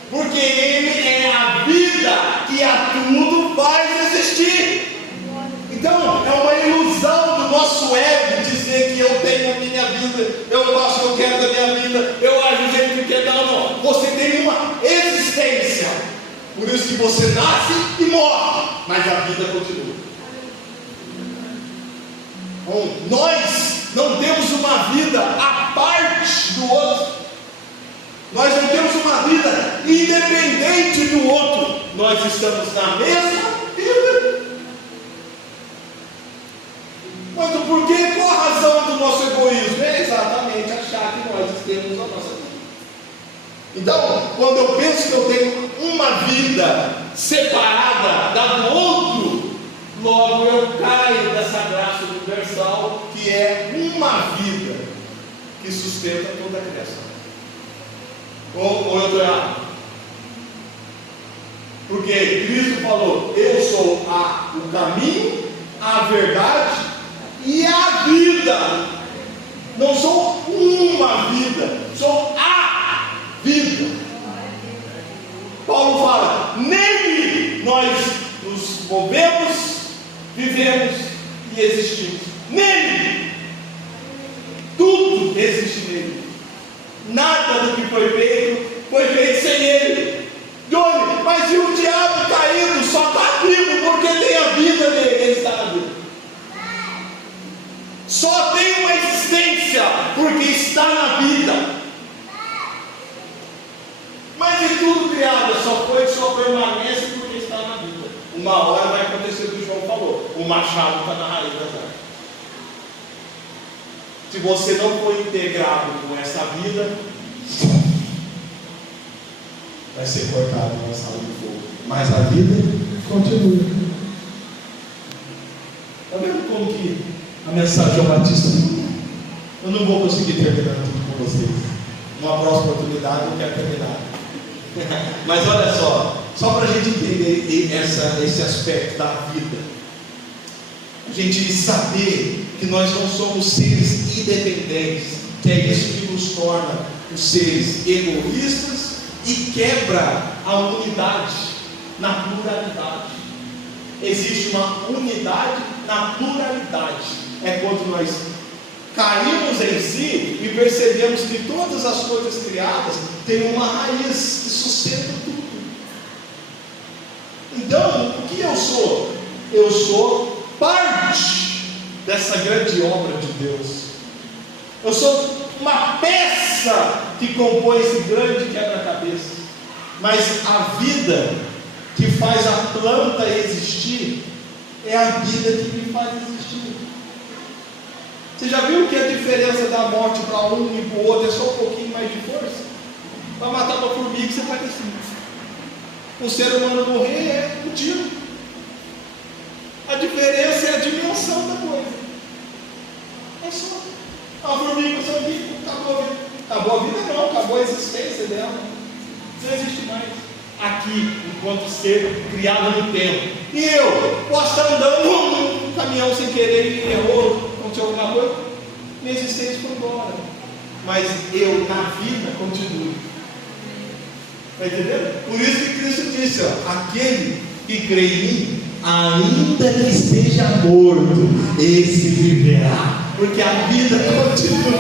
porque ele é a vida que a tudo faz existir. Então é uma ilusão do nosso ego dizer que eu tenho a minha vida, eu faço o que eu quero da minha vida, eu ajo do jeito que eu quero. Não, você tem uma existência, por isso que você nasce e morre, mas a vida continua. Bom, nós não temos uma vida à parte do outro, nós não temos uma vida independente do outro, nós estamos na mesma vida. Mas por que? Qual a razão do nosso egoísmo? É exatamente achar que nós temos a nossa vida. Então, quando eu penso que eu tenho uma vida separada da do outro, logo eu caio dessa graça universal que é uma vida que sustenta toda a criação. Ou eu estou errado? Porque Cristo falou: eu sou o caminho, a verdade e a vida. Não sou uma vida, sou a vida. Paulo fala: nele nós nos movemos, vivemos e existimos. Nele tudo existe nele. Nada do que foi feito sem ele. Johnny, mas e o diabo caído só está vivo porque tem a vida dele, ele está na vida. machado está na raiz das árvores. Se você não for integrado com essa vida, vai ser cortado na sala de fogo. Mas a vida continua. Está vendo como que a mensagem João Batista? Eu não vou conseguir terminar tudo com vocês. Numa próxima oportunidade eu quero terminar. Mas olha só para a gente entender esse aspecto da vida, a gente saber que nós não somos seres independentes, que é isso que nos torna os seres egoístas e quebra a unidade na pluralidade. Existe uma unidade na pluralidade. É quando nós caímos em si e percebemos que todas as coisas criadas têm uma raiz que sustenta tudo. Então, o que eu sou? Eu sou parte dessa grande obra de Deus. Eu sou uma peça que compõe esse grande quebra-cabeça. Mas a vida que faz a planta existir é a vida que me faz existir. Você já viu que a diferença da morte para um e para o outro é só um pouquinho mais de força? Para matar uma formiga você faz assim. Um ser humano morrer é um tiro. A diferença é a dimensão da coisa. É só. A formiga só vive, acabou a vida. Acabou a vida não, acabou a existência dela. Não existe mais. Aqui, enquanto ser criado no tempo. E eu posso estar andando num caminhão sem querer e errou, aconteceu alguma coisa, minha existência foi embora. Mas eu, na vida, continuo. Está entendendo? Por isso que Cristo disse, aquele que crê em mim, ainda que esteja morto, esse viverá. Porque a vida continua.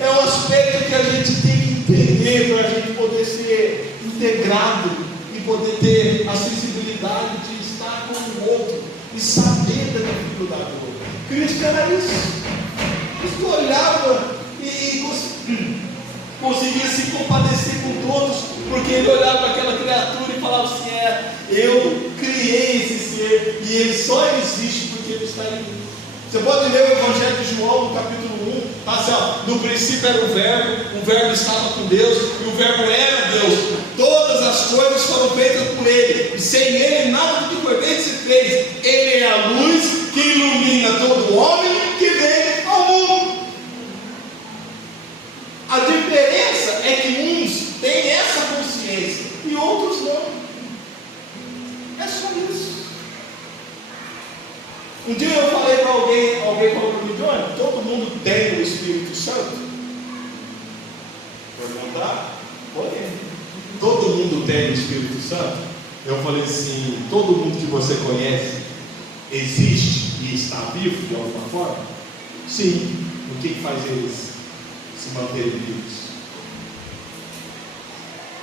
É um aspecto que a gente tem que entender para a gente poder ser integrado e poder ter a sensibilidade de estar com o outro e saber da dificuldade do outro. Cristo era isso. Cristo olhava e conseguia se compadecer com todos, porque ele olhava para aquela criatura e falava assim: eu criei esse ser e ele só existe porque ele está em mim. Você pode ler o Evangelho de João, no capítulo 1, assim, no princípio era o verbo estava com Deus, e o verbo era Deus. Todas as coisas foram feitas por ele, e sem ele nada do que foi feito se fez. Ele é a luz que ilumina todo homem que vem ao mundo. A diferença é que uns têm essa consciência e outros não. É só isso. Um dia eu falei para alguém falou para mim: Johnny, todo mundo tem o Espírito Santo? Perguntar? Todo mundo tem o Espírito Santo? Eu falei assim: todo mundo que você conhece existe e está vivo de alguma forma? Sim. O que faz eles se manterem vivos?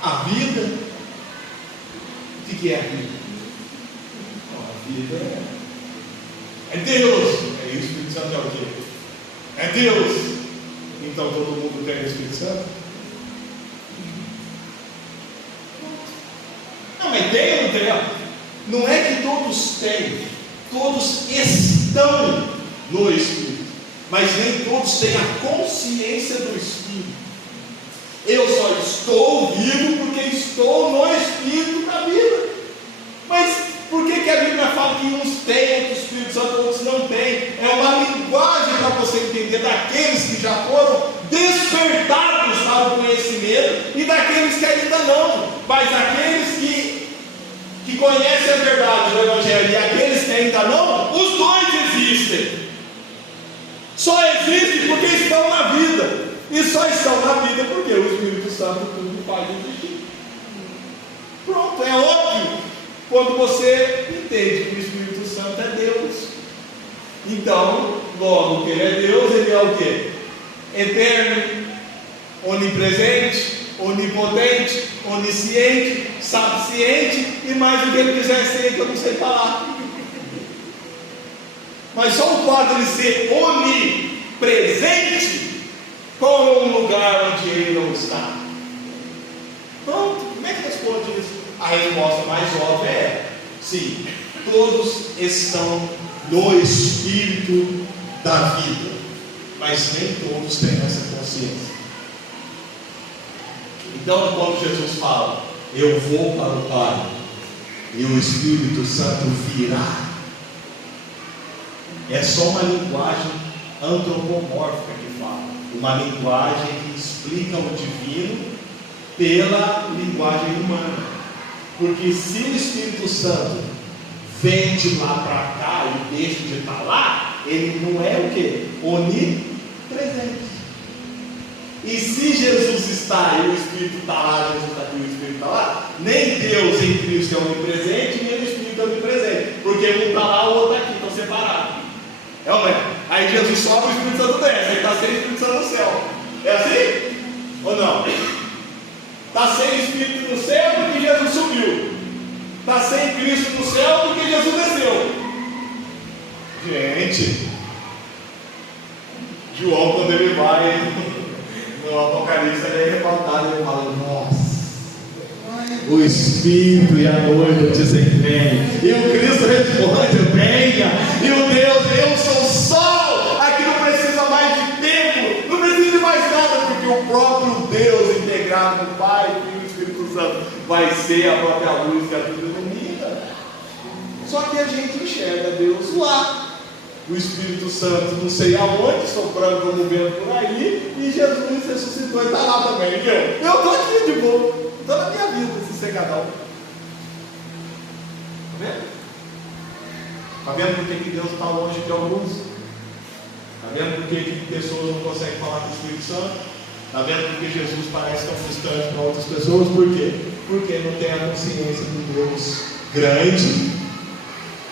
A vida. O que é a vida? A vida é Deus. É isso, o Espírito Santo é o quê? É Deus. Então todo mundo tem o Espírito Santo? Não, mas tem ou não tem? Não é que todos têm, todos estão no Espírito, mas nem todos têm a consciência do Espírito. Eu só estou vivo porque estou no Espírito da vida. Mas por que a Bíblia fala que uns têm o Espírito Santo, outros não têm? É uma linguagem para você entender daqueles que já foram despertados para o conhecimento e daqueles que ainda não. Mas aqueles que conhecem a verdade do Evangelho e aqueles que ainda não, os dois existem. Só existem porque estão na vida. E só estão na vida porque o Espírito Santo tudo faz existir. Pronto, é óbvio. Quando você entende que o Espírito Santo é Deus, então, logo que ele é Deus, ele é o quê? Eterno, onipresente, onipotente, onisciente, sapiente e mais do que ele quiser ser, que eu não sei falar. Mas só o fato de ele ser onipresente, como um lugar onde ele não está. Pronto, como é que responde isso? A resposta mais óbvia é sim. todos estão no Espírito da vida, mas nem todos têm essa consciência. Então, quando Jesus fala, eu vou para o Pai, e o Espírito Santo virá, é só uma linguagem antropomórfica que fala, uma linguagem que explica o divino pela linguagem humana. Porque se o Espírito Santo vem de lá para cá e deixa de estar lá, ele não é o quê? Onipresente. E se Jesus está e o Espírito está lá, Jesus está aqui e o Espírito está lá, nem Deus em Cristo é onipresente, nem o Espírito é onipresente, porque um está lá, o outro está aqui, estão separados. É ou não é? Aí Jesus sobe, o Espírito Santo desce, aí está sem o Espírito Santo no céu. É assim? Ou não? Está sem Espírito no céu porque Jesus subiu. Está sem Cristo no céu porque Jesus desceu. Gente, João, quando ele vai no Apocalipse, ele é revoltado, ele fala, nossa, o Espírito e a noiva dizem venha, e o Cristo responde, venha, e o Deus, eu sou sol, aqui não precisa mais de tempo, não precisa de mais nada, porque o próprio Deus integrado no Pai, Filho e Espírito Santo vai ser a própria luz que a tudo ilumina. Só que a gente enxerga Deus lá, o Espírito Santo não sei aonde, soprando como vento por aí, e Jesus ressuscitou e está lá também. Eu estou aqui de boa, estou na minha vida, esse cegadão. Está vendo? Está vendo por que Deus está longe de alguns? Está vendo por que pessoas não conseguem falar com o Espírito Santo? Está vendo por que Jesus parece tão distante para outras pessoas? Por quê? Porque não tem a consciência de Deus grande,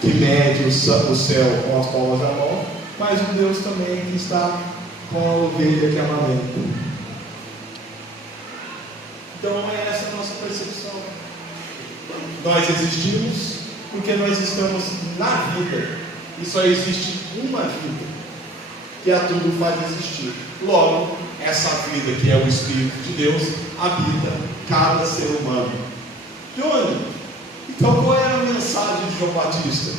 que mede o céu com as palmas da mão, mas um Deus também que está com a ovelha que amamenta. Então é essa a nossa percepção. Nós existimos porque nós estamos na vida, e só existe uma vida que a tudo faz existir. Logo, essa vida que é o Espírito de Deus habita cada ser humano. De onde? Então, qual era a mensagem de João Batista?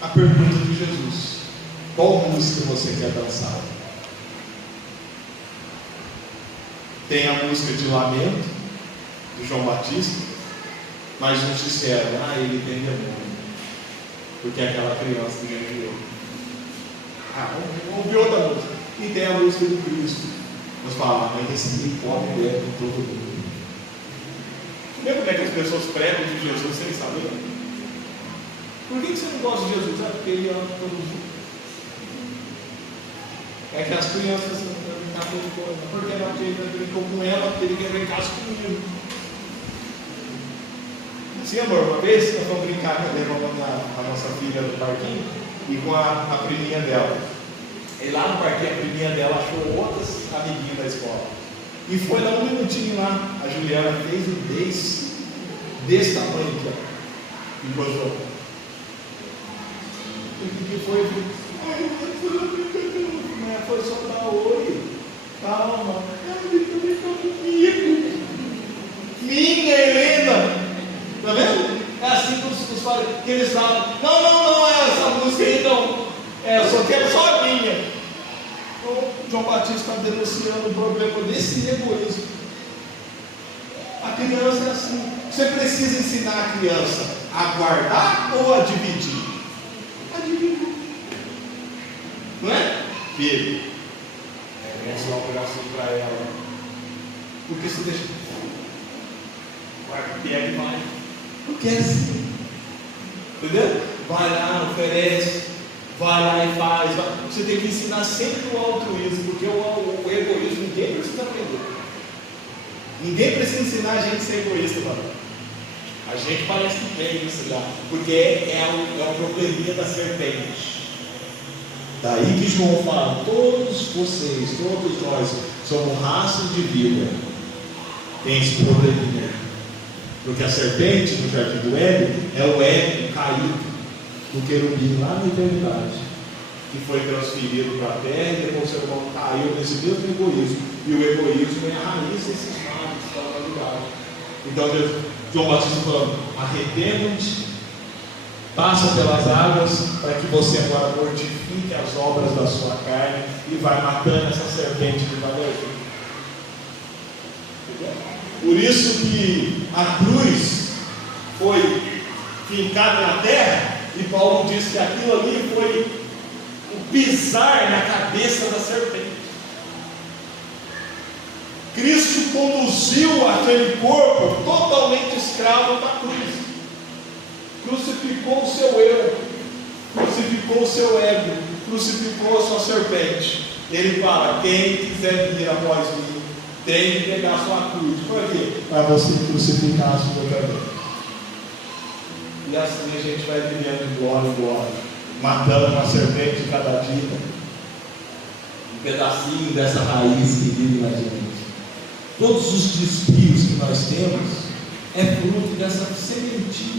A pergunta de Jesus: qual música você quer dançar? Tem a música de lamento de João Batista, mas uns disseram, ele tem demônio, porque é aquela criança que ele criou. Vamos ouvir outra música. E tem a música do Cristo. Nós falamos, mas esse nem pode ver com todo mundo. Lembra como é que as pessoas pregam de Jesus sem saber? Por que você não gosta de Jesus? Porque ele ama todo mundo. É que as crianças não brincar com coisa. Por que não? Porque ele brincou com ela, porque ele quer brincar comigo. Sim, amor, uma vez nós vamos brincar, levamos a nossa filha no parquinho e com a priminha dela. E lá no parquinho, a priminha dela achou outras amiguinhas da escola. E foi lá um minutinho lá, a Juliana fez um desse tamanho aqui, ó. E gostou. O que foi? Foi só dar oi. Calma. Ela brincou comigo. Minha Helena. Tá vendo? É assim que eles falam. Não, é essa música aí não. Eu só quero só a minha. O João Batista está denunciando o problema desse egoísmo. A criança é assim. Você precisa ensinar a criança a guardar ou a dividir? A dividir. Não é? Filho, essa é uma obrigação para ela. Porque se deixa. Vai, pega e vai. Porque é assim. Entendeu? Vai lá, oferece. Vai lá e faz. Você tem que ensinar sempre o altruísmo, porque o egoísmo ninguém precisa aprender. Ninguém precisa ensinar a gente a ser egoísta, mano. A gente parece que tem isso lá, porque é o probleminha da serpente. Daí que João fala: todos vocês, todos nós, somos raça de víbora. Tem esse probleminha. Porque a serpente no jardim do Éden é o Éden caído do querubim lá na eternidade, que foi transferido para a terra e depois o ser humano caiu nesse mesmo egoísmo. E o egoísmo é a raiz desses males que estão na humanidade. Então João Batista falando: arrependa-te, passa pelas águas, para que você agora mortifique as obras da sua carne e vai matando essa serpente devagarzinho. Por isso que a cruz foi fincada na terra, e Paulo diz que aquilo ali foi o pisar na cabeça da serpente. Cristo conduziu aquele corpo totalmente escravo para a cruz, crucificou o seu eu, crucificou o seu ego, crucificou a sua serpente. Ele fala: quem quiser vir após mim tem que pegar a sua cruz. Por quê? Para você crucificar a sua também. E assim a gente vai vivendo de glória em glória, matando uma serpente cada dia, um pedacinho dessa raiz que vive na gente. Todos os desvios que nós temos é fruto dessa sementinha